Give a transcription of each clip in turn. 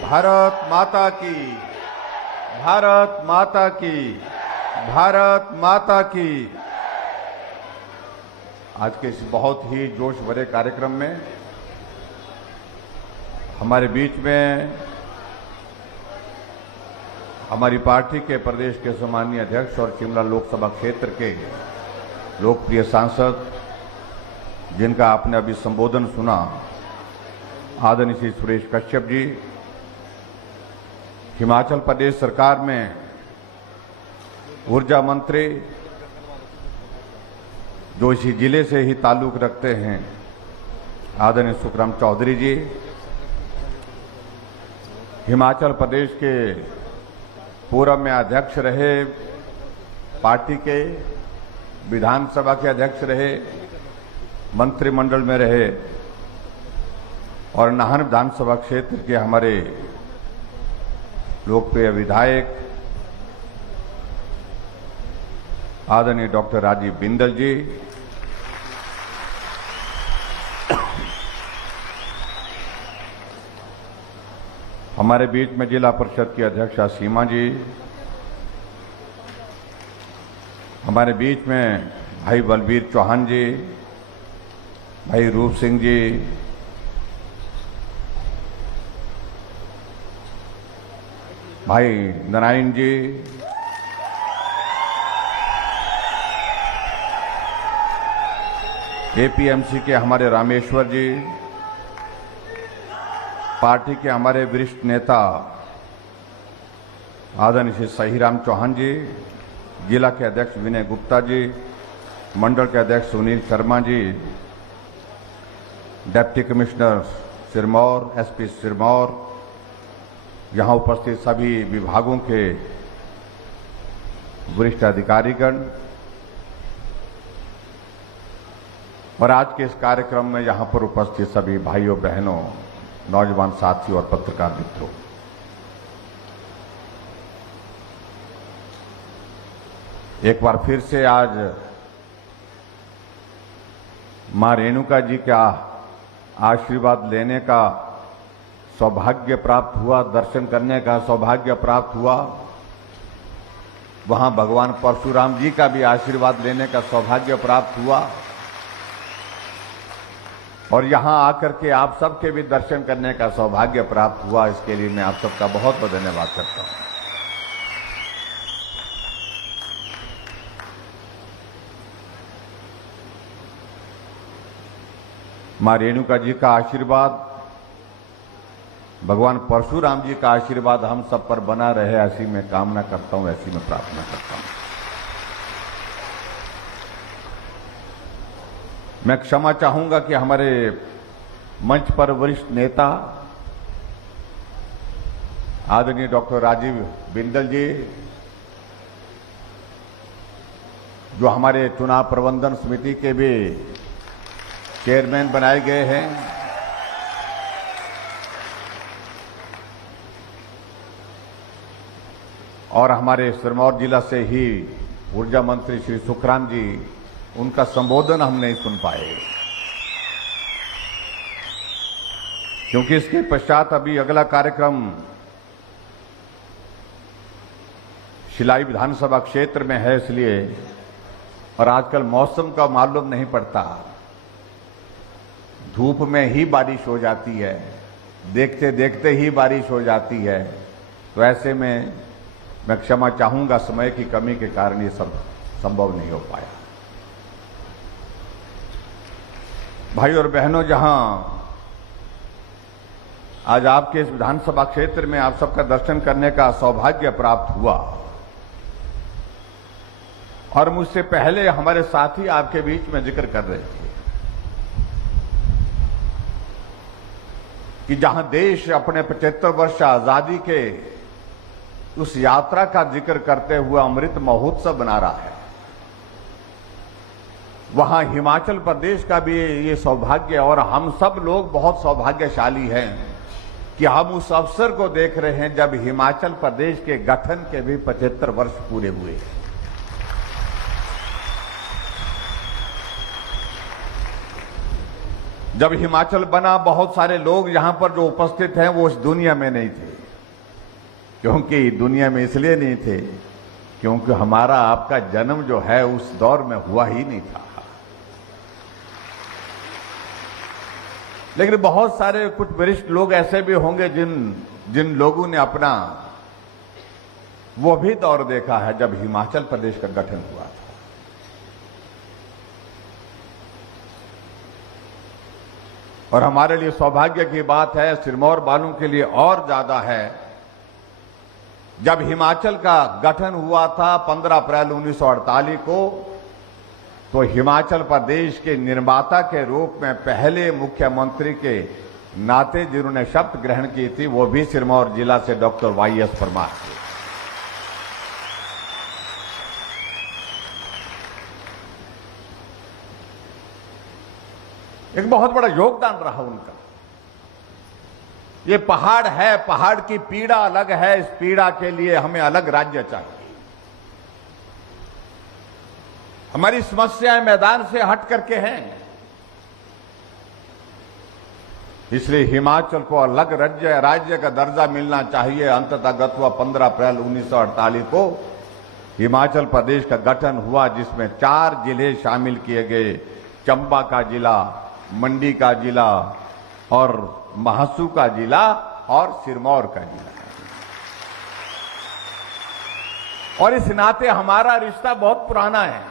भारत माता की, भारत माता की, भारत माता की। आज के इस बहुत ही जोश भरे कार्यक्रम में हमारे बीच में हमारी पार्टी के प्रदेश के सम्माननीय अध्यक्ष और शिमला लोकसभा क्षेत्र के लोकप्रिय सांसद, जिनका आपने अभी संबोधन सुना, आदरणीय श्री सुरेश कश्यप जी, हिमाचल प्रदेश सरकार में ऊर्जा मंत्री जो इसी जिले से ही ताल्लुक रखते हैं, आदरणीय सुखराम चौधरी जी, हिमाचल प्रदेश के पूर्व में अध्यक्ष रहे, पार्टी के विधानसभा के अध्यक्ष रहे, मंत्रिमंडल में रहे और नाहन विधानसभा क्षेत्र के हमारे लोकप्रिय विधायक आदरणीय डॉक्टर राजीव बिंदल जी, हमारे बीच में जिला परिषद की अध्यक्षा सीमा जी, हमारे बीच में भाई बलबीर चौहान जी, भाई रूप सिंह जी, भाई नारायण जी, एपीएमसी के हमारे रामेश्वर जी, पार्टी के हमारे वरिष्ठ नेता आदरणीय श्री सहीराम चौहान जी, जिला के अध्यक्ष विनय गुप्ता जी, मंडल के अध्यक्ष Sunil Sharma ji, deputy commissioner Sirmaur, SP Sirmaur, यहां उपस्थित सभी विभागों के वरिष्ठ अधिकारीगण और आज के इस कार्यक्रम में यहां पर उपस्थित सभी भाइयों बहनों, नौजवान साथियों और पत्रकार मित्रों, एक बार फिर से आज मां रेणुका जी का आशीर्वाद लेने का सौभाग्य प्राप्त हुआ, दर्शन करने का सौभाग्य प्राप्त हुआ। वहां भगवान परशुराम जी का भी आशीर्वाद लेने का सौभाग्य प्राप्त हुआ और यहां आकर के आप सबके भी दर्शन करने का सौभाग्य प्राप्त हुआ। इसके लिए मैं आप सबका बहुत बहुत धन्यवाद करता हूं। मां रेणुका जी का आशीर्वाद, भगवान परशुराम जी का आशीर्वाद हम सब पर बना रहे, ऐसी मैं कामना करता हूं, ऐसी मैं प्रार्थना करता हूं। मैं क्षमा चाहूंगा कि हमारे मंच पर वरिष्ठ नेता आदरणीय डॉक्टर राजीव बिंदल जी, जो हमारे चुनाव प्रबंधन समिति के भी चेयरमैन बनाए गए हैं, और हमारे सिरमौर जिला से ही ऊर्जा मंत्री श्री सुखराम जी, उनका संबोधन हम नहीं सुन पाए क्योंकि इसके पश्चात अभी अगला कार्यक्रम शिलाई विधानसभा क्षेत्र में है, इसलिए, और आजकल मौसम का मालूम नहीं पड़ता, धूप में ही बारिश हो जाती है, देखते देखते ही बारिश हो जाती है। तो ऐसे में मैं क्षमा चाहूंगा, समय की कमी के कारण ये सब संभव नहीं हो पाया। भाई और बहनों, जहां आज आपके इस विधानसभा क्षेत्र में आप सबका दर्शन करने का सौभाग्य प्राप्त हुआ और मुझसे पहले हमारे साथी आपके बीच में जिक्र कर रहे थे कि जहां देश अपने 75 वर्ष आजादी के उस यात्रा का जिक्र करते हुए अमृत महोत्सव बना रहा है, वहां हिमाचल प्रदेश का भी ये सौभाग्य, और हम सब लोग बहुत सौभाग्यशाली हैं कि हम उस अवसर को देख रहे हैं जब हिमाचल प्रदेश के गठन के भी 75 वर्ष पूरे हुए। जब हिमाचल बना, बहुत सारे लोग यहां पर जो उपस्थित हैं वो इस दुनिया में नहीं थे। क्योंकि दुनिया में इसलिए नहीं थे क्योंकि हमारा आपका जन्म जो है उस दौर में हुआ ही नहीं था। लेकिन बहुत सारे कुछ वरिष्ठ लोग ऐसे भी होंगे जिन लोगों ने अपना वो भी दौर देखा है जब हिमाचल प्रदेश का गठन हुआ था। और हमारे लिए सौभाग्य की बात है, सिरमौर वालों के लिए और ज्यादा है, जब हिमाचल का गठन हुआ था 15 अप्रैल 1948 को, तो हिमाचल प्रदेश के निर्माता के रूप में पहले मुख्यमंत्री के नाते जिन्होंने शपथ ग्रहण की थी वो भी सिरमौर जिला से डॉक्टर वाईएस परमार थे। एक बहुत बड़ा योगदान रहा उनका। ये पहाड़ है, पहाड़ की पीड़ा अलग है, इस पीड़ा के लिए हमें अलग राज्य चाहिए। हमारी समस्याएं मैदान से हट करके हैं, इसलिए हिमाचल को अलग राज्य का दर्जा मिलना चाहिए। अंततः गत हुआ 15 अप्रैल 1948 को हिमाचल प्रदेश का गठन हुआ, जिसमें 4 जिले शामिल किए गए, चंबा का जिला, मंडी का जिला और महासू का जिला और सिरमौर का जिला। और इस नाते हमारा रिश्ता बहुत पुराना है,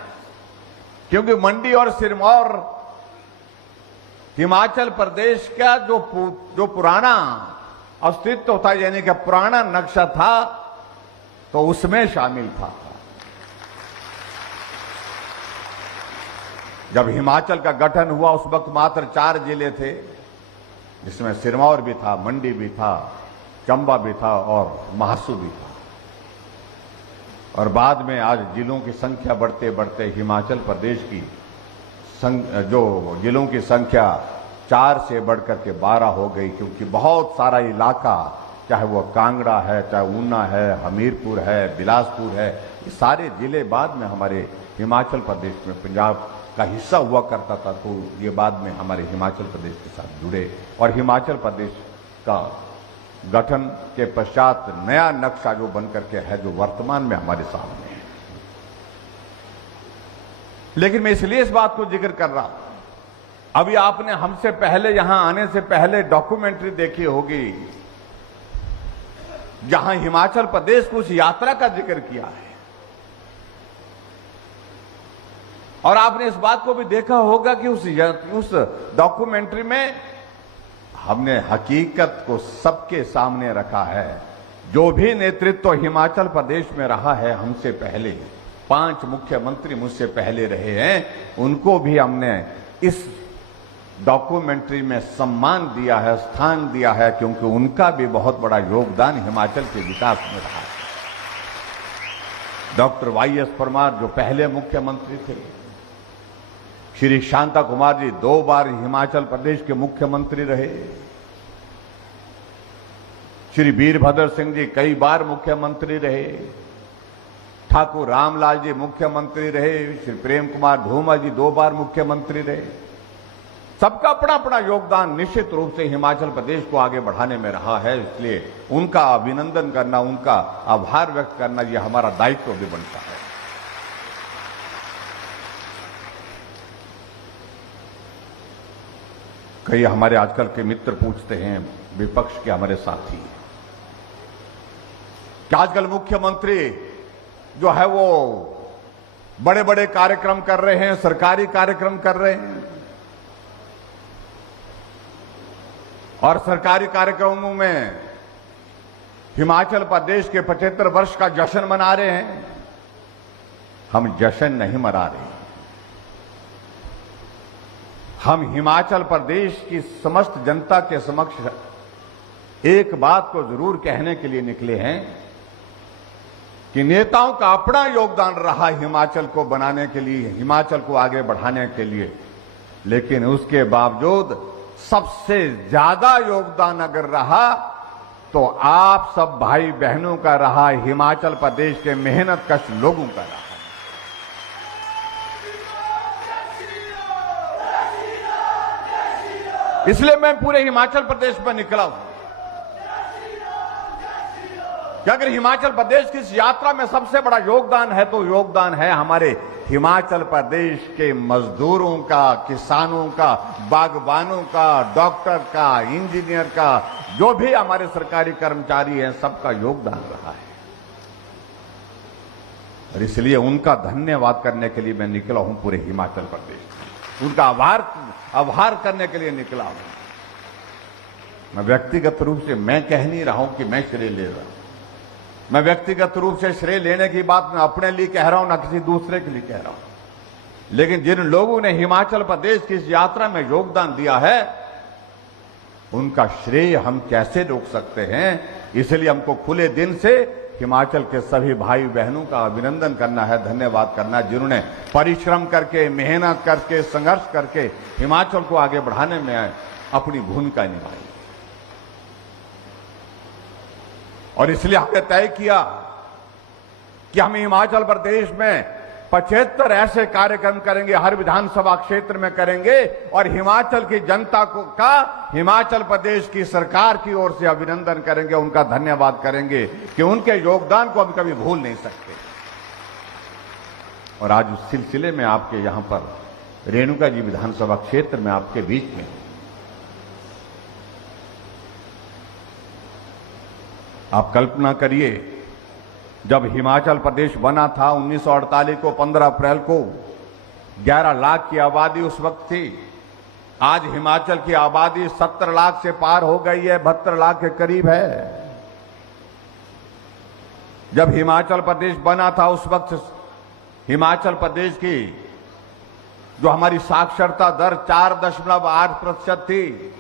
क्योंकि मंडी और सिरमौर हिमाचल प्रदेश का जो पुराना अस्तित्व था, यानी कि पुराना नक्शा था, तो उसमें शामिल था। जब हिमाचल का गठन हुआ उस वक्त मात्र 4 जिले थे, जिसमें सिरमौर भी था, मंडी भी था, चंबा भी था और महासू भी था। और बाद में आज जिलों की संख्या बढ़ते बढ़ते हिमाचल प्रदेश की जो जिलों की संख्या 4 से बढ़कर के 12 हो गई, क्योंकि बहुत सारा इलाका, चाहे वो कांगड़ा है, चाहे ऊना है, हमीरपुर है, बिलासपुर है, ये सारे जिले बाद में हमारे हिमाचल प्रदेश में पंजाब का हिस्सा हुआ करता था, तो ये बाद में हमारे हिमाचल प्रदेश के साथ जुड़े। और हिमाचल प्रदेश का गठन के पश्चात नया नक्शा जो बनकर के है, जो वर्तमान में हमारे सामने है। लेकिन मैं इसलिए इस बात को जिक्र कर रहा हूं, अभी आपने हमसे पहले, यहां आने से पहले डॉक्यूमेंट्री देखी होगी, जहां हिमाचल प्रदेश को उस यात्रा का जिक्र किया है। और आपने इस बात को भी देखा होगा कि उस डॉक्यूमेंट्री में हमने हकीकत को सबके सामने रखा है। जो भी नेतृत्व हिमाचल प्रदेश में रहा है हमसे पहले, 5 मुख्यमंत्री मुझसे पहले रहे हैं, उनको भी हमने इस डॉक्यूमेंट्री में सम्मान दिया है, स्थान दिया है, क्योंकि उनका भी बहुत बड़ा योगदान हिमाचल के विकास में रहा है। डॉक्टर वाईएस परमार जो पहले मुख्यमंत्री थे, श्री शांता कुमार जी 2 बार हिमाचल प्रदेश के मुख्यमंत्री रहे, श्री वीरभद्र सिंह जी कई बार मुख्यमंत्री रहे, ठाकुर रामलाल जी मुख्यमंत्री रहे, श्री प्रेम कुमार धूमल जी 2 बार मुख्यमंत्री रहे। सबका अपना अपना योगदान निश्चित रूप से हिमाचल प्रदेश को आगे बढ़ाने में रहा है, इसलिए उनका अभिनंदन करना, उनका आभार व्यक्त करना, यह हमारा दायित्व भी बनता है। कई हमारे आजकल के मित्र पूछते हैं, विपक्ष के हमारे साथी, कि आजकल मुख्यमंत्री जो है वो बड़े बड़े कार्यक्रम कर रहे हैं, सरकारी कार्यक्रम कर रहे हैं, और सरकारी कार्यक्रमों में हिमाचल प्रदेश के 75 वर्ष का जश्न मना रहे हैं। हम जश्न नहीं मना रहे, हम हिमाचल प्रदेश की समस्त जनता के समक्ष एक बात को जरूर कहने के लिए निकले हैं कि नेताओं का अपना योगदान रहा हिमाचल को बनाने के लिए, हिमाचल को आगे बढ़ाने के लिए, लेकिन उसके बावजूद सबसे ज्यादा योगदान अगर रहा तो आप सब भाई बहनों का रहा, हिमाचल प्रदेश के मेहनतकश लोगों का रहा। इसलिए मैं पूरे हिमाचल प्रदेश में निकला हूं कि अगर हिमाचल प्रदेश की इस यात्रा में सबसे बड़ा योगदान है तो योगदान है हमारे हिमाचल प्रदेश के मजदूरों का, किसानों का, बागबानों का, डॉक्टर का, इंजीनियर का, जो भी हमारे सरकारी कर्मचारी हैं, सबका योगदान रहा है। और इसलिए उनका धन्यवाद करने के लिए मैं निकला हूं पूरे हिमाचल प्रदेश, उनका आभार करने के लिए निकला हूं। मैं व्यक्तिगत रूप से मैं कह नहीं रहा हूं कि मैं श्रेय ले रहा हूं, मैं व्यक्तिगत रूप से श्रेय लेने की बात मैं अपने लिए कह रहा हूं, ना किसी दूसरे के लिए कह रहा हूं। लेकिन जिन लोगों ने हिमाचल प्रदेश की इस यात्रा में योगदान दिया है, उनका श्रेय हम कैसे रोक सकते हैं। इसलिए हमको खुले दिल से हिमाचल के सभी भाई बहनों का अभिनंदन करना है, धन्यवाद करना है, जिन्होंने परिश्रम करके, मेहनत करके, संघर्ष करके हिमाचल को आगे बढ़ाने में अपनी भूमिका निभाई। और इसलिए हमने तय किया कि हम हिमाचल प्रदेश में 75 ऐसे कार्यक्रम करेंगे, हर विधानसभा क्षेत्र में करेंगे, और हिमाचल की जनता का हिमाचल प्रदेश की सरकार की ओर से अभिनंदन करेंगे, उनका धन्यवाद करेंगे कि उनके योगदान को हम कभी भूल नहीं सकते। और आज उस सिलसिले में आपके यहां पर रेणुका जी विधानसभा क्षेत्र में आपके बीच में आप कल्पना करिए, जब हिमाचल प्रदेश बना था 1948 को 15 अप्रैल को 11 लाख की आबादी उस वक्त थी। आज हिमाचल की आबादी 70 लाख से पार हो गई है, 72 लाख के करीब है। जब हिमाचल प्रदेश बना था उस वक्त हिमाचल प्रदेश की जो हमारी साक्षरता दर 4.8% थी,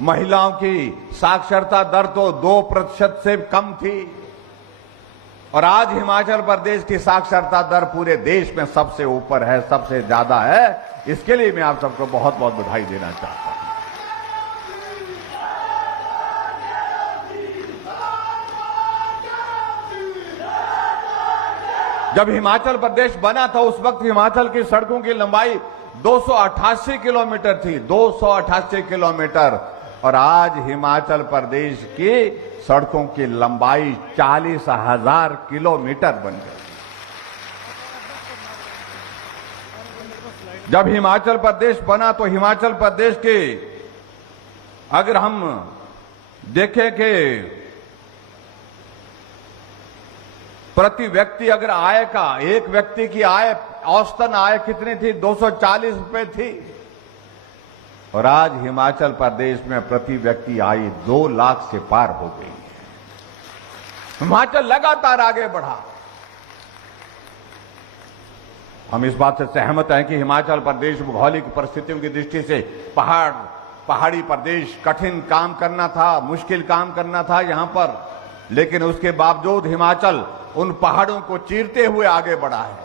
महिलाओं की साक्षरता दर तो 2% से कम थी। और आज हिमाचल प्रदेश की साक्षरता दर पूरे देश में सबसे ऊपर है, सबसे ज्यादा है। इसके लिए मैं आप सबको बहुत बहुत बधाई देना चाहता हूं। जब हिमाचल प्रदेश बना था उस वक्त हिमाचल की सड़कों की लंबाई 288 किलोमीटर थी, 288 किलोमीटर। और आज हिमाचल प्रदेश की सड़कों की लंबाई 40,000 किलोमीटर बन गई। जब हिमाचल प्रदेश बना तो हिमाचल प्रदेश के अगर हम देखें कि प्रति व्यक्ति अगर आय का, एक व्यक्ति की आय, औसतन आय कितनी थी? 240 रुपए थी। और आज हिमाचल प्रदेश में प्रति व्यक्ति आय 2 लाख से पार हो गई है। हिमाचल लगातार आगे बढ़ा। हम इस बात से सहमत हैं कि हिमाचल प्रदेश भौगोलिक परिस्थितियों की दृष्टि से पहाड़ी प्रदेश, कठिन काम करना था, मुश्किल काम करना था यहां पर, लेकिन उसके बावजूद हिमाचल उन पहाड़ों को चीरते हुए आगे बढ़ा है।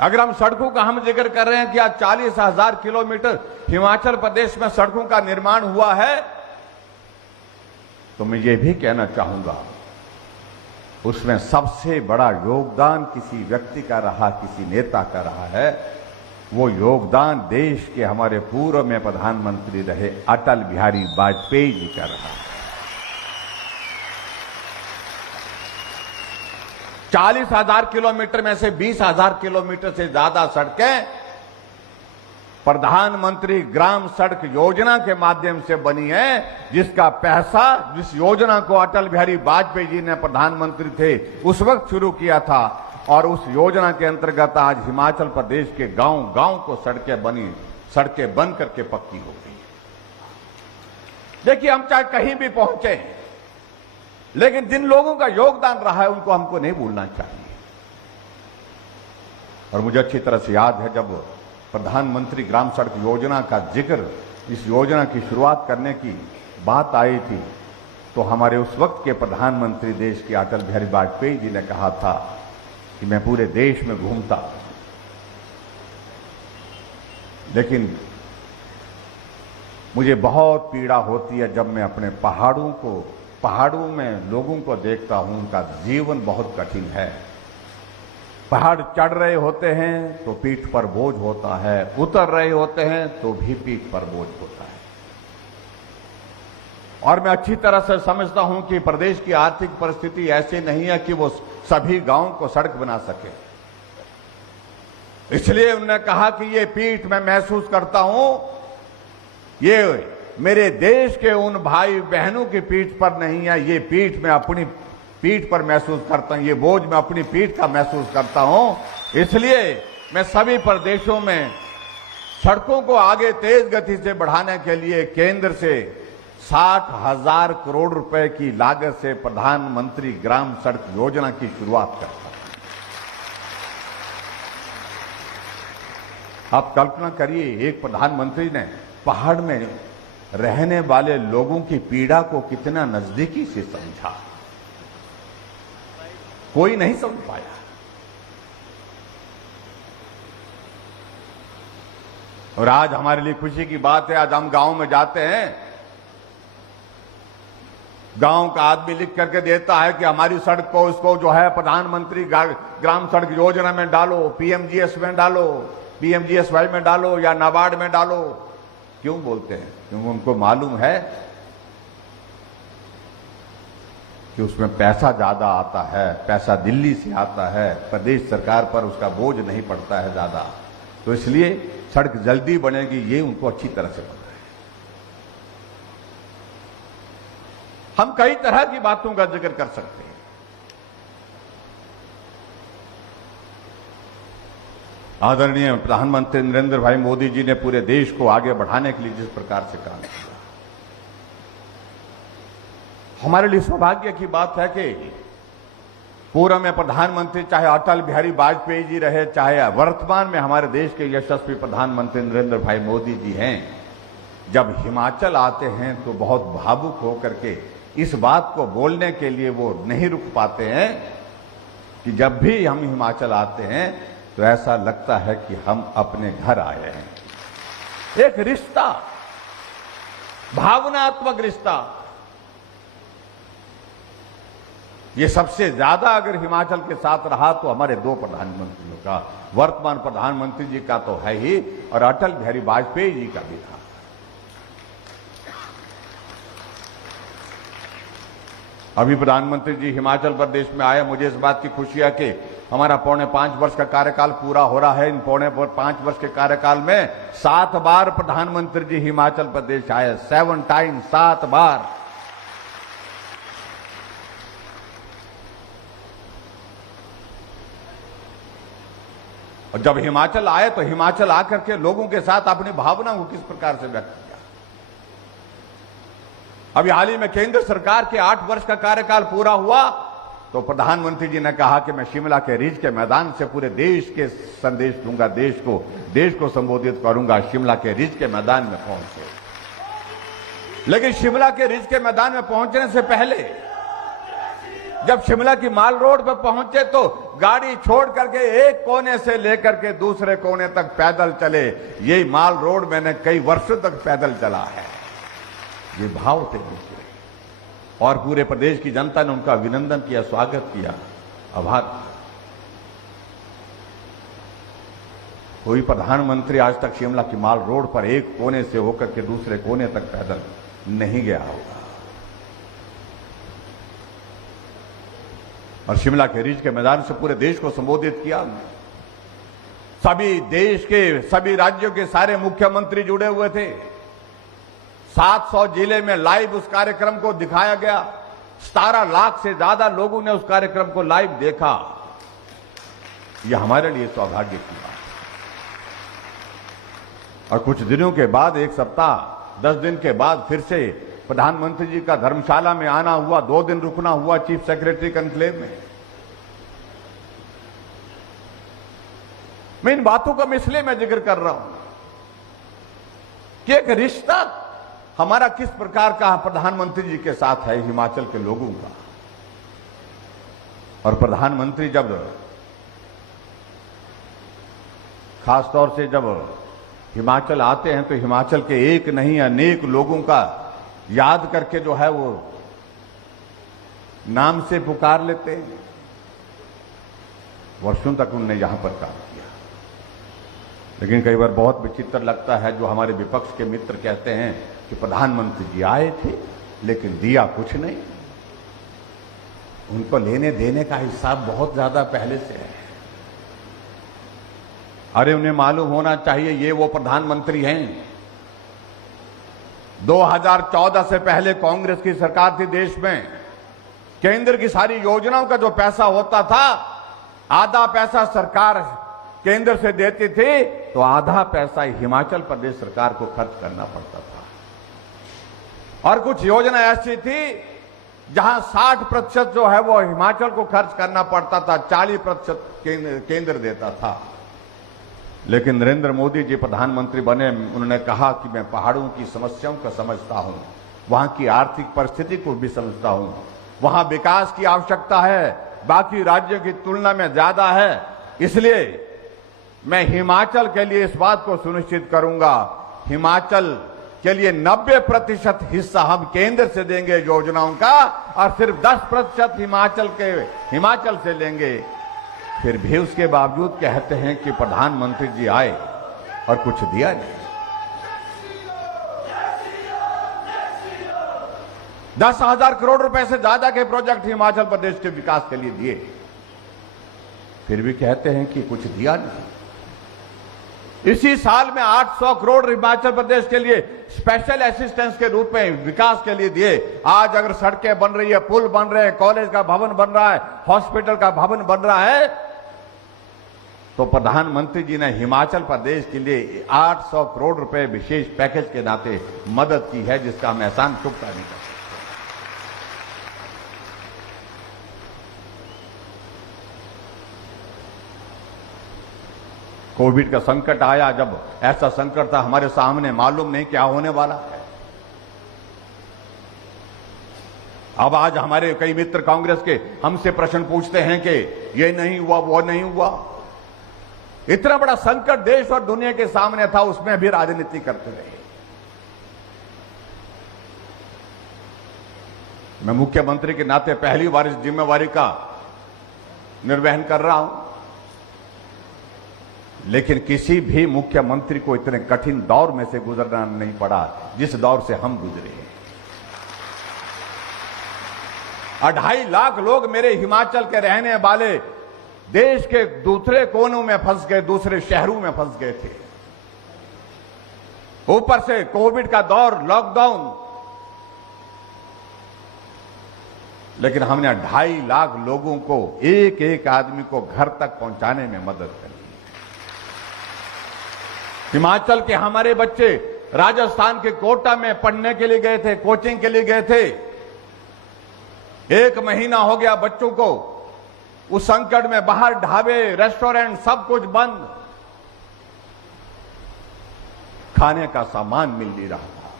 अगर हम सड़कों का हम जिक्र कर रहे हैं कि आज 40,000 किलोमीटर हिमाचल प्रदेश में सड़कों का निर्माण हुआ है, तो मैं ये भी कहना चाहूंगा उसमें सबसे बड़ा योगदान किसी व्यक्ति का रहा, किसी नेता का रहा है। वो योगदान देश के हमारे पूर्व में प्रधानमंत्री रहे अटल बिहारी वाजपेयी जी का रहा। 40,000 किलोमीटर में से 20,000 किलोमीटर से ज्यादा सड़कें प्रधानमंत्री ग्राम सड़क योजना के माध्यम से बनी है, जिसका पैसा, जिस योजना को अटल बिहारी वाजपेयी जी ने प्रधानमंत्री थे उस वक्त शुरू किया था। और उस योजना के अंतर्गत आज हिमाचल प्रदेश के गांव-गांव को सड़कें बन करके पक्की हो गई। देखिए, हम चाहे कहीं भी पहुंचे, लेकिन जिन लोगों का योगदान रहा है उनको हमको नहीं भूलना चाहिए। और मुझे अच्छी तरह से याद है जब प्रधानमंत्री ग्राम सड़क योजना का जिक्र, इस योजना की शुरुआत करने की बात आई थी, तो हमारे उस वक्त के प्रधानमंत्री देश के अटल बिहारी वाजपेयी जी ने कहा था कि मैं पूरे देश में घूमता, लेकिन मुझे बहुत पीड़ा होती है जब मैं अपने पहाड़ों में लोगों को देखता हूं, उनका जीवन बहुत कठिन है। पहाड़ चढ़ रहे होते हैं तो पीठ पर बोझ होता है, उतर रहे होते हैं तो भी पीठ पर बोझ होता है। और मैं अच्छी तरह से समझता हूं कि प्रदेश की आर्थिक परिस्थिति ऐसी नहीं है कि वो सभी गांवों को सड़क बना सके। इसलिए उन्होंने कहा कि ये पीठ मैं महसूस करता हूं, ये मेरे देश के उन भाई बहनों की पीठ पर नहीं है, ये पीठ मैं अपनी पीठ पर महसूस करता हूं, ये बोझ मैं अपनी पीठ का महसूस करता हूं। इसलिए मैं सभी प्रदेशों में सड़कों को आगे तेज गति से बढ़ाने के लिए केंद्र से 60,000 करोड़ रुपए की लागत से प्रधानमंत्री ग्राम सड़क योजना की शुरुआत करता हूं। आप कल्पना करिए, एक प्रधानमंत्री ने पहाड़ में रहने वाले लोगों की पीड़ा को कितना नजदीकी से समझा। कोई नहीं समझ पाया। और आज हमारे लिए खुशी की बात है, आज हम गांव में जाते हैं, गांव का आदमी लिख करके देता है कि हमारी सड़क को उसको जो है प्रधानमंत्री ग्राम सड़क योजना में डालो, पीएमजीएस में डालो, पीएमजीएसवाई में डालो या नाबार्ड में डालो। क्यों बोलते हैं? क्योंकि उनको मालूम है कि उसमें पैसा ज्यादा आता है, पैसा दिल्ली से आता है, प्रदेश सरकार पर उसका बोझ नहीं पड़ता है ज्यादा, तो इसलिए सड़क जल्दी बनेगी, ये उनको अच्छी तरह से पता है। हम कई तरह की बातों का जिक्र कर सकते हैं। आदरणीय प्रधानमंत्री नरेंद्र भाई मोदी जी ने पूरे देश को आगे बढ़ाने के लिए जिस प्रकार से काम किया, हमारे लिए सौभाग्य की बात है कि पूर्व में प्रधानमंत्री चाहे अटल बिहारी वाजपेयी जी रहे, चाहे वर्तमान में हमारे देश के यशस्वी प्रधानमंत्री नरेंद्र भाई मोदी जी हैं, जब हिमाचल आते हैं तो बहुत भावुक होकर के इस बात को बोलने के लिए वो नहीं रुक पाते हैं कि जब भी हम हिमाचल आते हैं तो ऐसा लगता है कि हम अपने घर आए हैं। एक रिश्ता, भावनात्मक रिश्ता, ये सबसे ज्यादा अगर हिमाचल के साथ रहा तो हमारे दो प्रधानमंत्रियों का, वर्तमान प्रधानमंत्री जी का तो है ही और अटल बिहारी वाजपेयी जी का भी था। अभी प्रधानमंत्री जी हिमाचल प्रदेश में आए, मुझे इस बात की खुशी है कि हमारा 4.5 वर्ष का कार्यकाल पूरा हो रहा है। इन 4.5 वर्ष के कार्यकाल में 7 बार प्रधानमंत्री जी हिमाचल प्रदेश आए, 7 टाइम, 7 बार। और जब हिमाचल आए तो हिमाचल आकर के लोगों के साथ अपनी भावना को किस प्रकार से व्यक्त किया। अभी हाल ही में केंद्र सरकार के 8 वर्ष का कार्यकाल पूरा हुआ तो प्रधानमंत्री जी ने कहा कि मैं शिमला के रिज के मैदान से पूरे देश के संदेश दूंगा, देश को संबोधित करूंगा, शिमला के रिज के मैदान में पहुंचे। लेकिन शिमला के रिज के मैदान में पहुंचने से पहले जब शिमला की माल रोड पर पहुंचे तो गाड़ी छोड़ करके एक कोने से लेकर के दूसरे कोने तक पैदल चले। ये माल रोड मैंने कई वर्षों तक पैदल चला है। ये भाव थे दूसरे, और पूरे प्रदेश की जनता ने उनका अभिनंदन किया, स्वागत किया, आभार। कोई प्रधानमंत्री आज तक शिमला की माल रोड पर एक कोने से होकर के दूसरे कोने तक पैदल नहीं गया होगा। और शिमला के रिज के मैदान से पूरे देश को संबोधित किया। सभी देश के सभी राज्यों के सारे मुख्यमंत्री जुड़े हुए थे। 700 जिले में लाइव उस कार्यक्रम को दिखाया गया। 17 लाख से ज्यादा लोगों ने उस कार्यक्रम को लाइव देखा। यह हमारे लिए सौभाग्य की बात है। और कुछ दिनों के बाद, 1 सप्ताह 10 दिन के बाद फिर से प्रधानमंत्री जी का धर्मशाला में आना हुआ, 2 दिन रुकना हुआ चीफ सेक्रेटरी कॉन्क्लेव में। मैं इन बातों का इसलिए मैं जिक्र कर रहा हूं कि एक रिश्ता हमारा किस प्रकार का प्रधानमंत्री जी के साथ है, हिमाचल के लोगों का। और प्रधानमंत्री जब खासतौर से जब हिमाचल आते हैं तो हिमाचल के एक नहीं अनेक लोगों का याद करके जो है वो नाम से पुकार लेते हैं। वर्षों तक उन्होंने यहां पर काम किया। लेकिन कई बार बहुत विचित्र लगता है, जो हमारे विपक्ष के मित्र कहते हैं कि प्रधानमंत्री जी आए थे लेकिन दिया कुछ नहीं। उनको लेने देने का हिसाब बहुत ज्यादा पहले से है। अरे उन्हें मालूम होना चाहिए ये वो प्रधानमंत्री हैं। 2014 से पहले कांग्रेस की सरकार थी देश में। केंद्र की सारी योजनाओं का जो पैसा होता था, आधा पैसा सरकार केंद्र से देती थी, तो आधा पैसा हिमाचल प्रदेश सरकार को खर्च करना पड़ता था। और कुछ योजना ऐसी थी जहां 60% जो है वो हिमाचल को खर्च करना पड़ता था, 40% केंद्र देता था। लेकिन नरेंद्र मोदी जी प्रधानमंत्री बने, उन्होंने कहा कि मैं पहाड़ों की समस्याओं को समझता हूं, वहां की आर्थिक परिस्थिति को भी समझता हूं, वहां विकास की आवश्यकता है, बाकी राज्यों की तुलना में ज्यादा है, इसलिए मैं हिमाचल के लिए इस बात को सुनिश्चित करूंगा, हिमाचल के लिए 90% हिस्सा हम केंद्र से देंगे योजनाओं का, और सिर्फ 10% हिमाचल से लेंगे। फिर भी उसके बावजूद कहते हैं कि प्रधानमंत्री जी आए और कुछ दिया नहीं। 10,000 करोड़ रुपए से ज्यादा के प्रोजेक्ट हिमाचल प्रदेश के विकास के लिए दिए, फिर भी कहते हैं कि कुछ दिया नहीं। इसी साल में 800 करोड़ हिमाचल प्रदेश के लिए स्पेशल असिस्टेंस के रूप में विकास के लिए दिए। आज अगर सड़कें बन रही है, पुल बन रहे हैं, कॉलेज का भवन बन रहा है, हॉस्पिटल का भवन बन रहा है, तो प्रधानमंत्री जी ने हिमाचल प्रदेश के लिए 800 करोड़ रुपए विशेष पैकेज के नाते मदद की है, जिसका हम एहसान चुकता नहीं कर सकते। कोविड का संकट आया, जब ऐसा संकट था हमारे सामने, मालूम नहीं क्या होने वाला है। अब आज हमारे कई मित्र कांग्रेस के हमसे प्रश्न पूछते हैं कि ये नहीं हुआ, वो नहीं हुआ। इतना बड़ा संकट देश और दुनिया के सामने था, उसमें भी राजनीति करते रहे। मैं मुख्यमंत्री के नाते पहली बार इस जिम्मेवारी का निर्वहन कर रहा हूं, लेकिन किसी भी मुख्यमंत्री को इतने कठिन दौर में से गुजरना नहीं पड़ा जिस दौर से हम गुजरे हैं। 2.5 लाख लोग मेरे हिमाचल के रहने वाले देश के दूसरे कोनों में फंस गए, दूसरे शहरों में फंस गए थे। ऊपर से कोविड का दौर, लॉकडाउन, लेकिन हमने 2.5 लाख लोगों को, एक एक आदमी को घर तक पहुंचाने में मदद करी। हिमाचल के हमारे बच्चे राजस्थान के कोटा में पढ़ने के लिए गए थे, कोचिंग के लिए गए थे। 1 महीना हो गया बच्चों को उस संकट में, बाहर ढाबे, रेस्टोरेंट सब कुछ बंद, खाने का सामान मिल नहीं रहा था।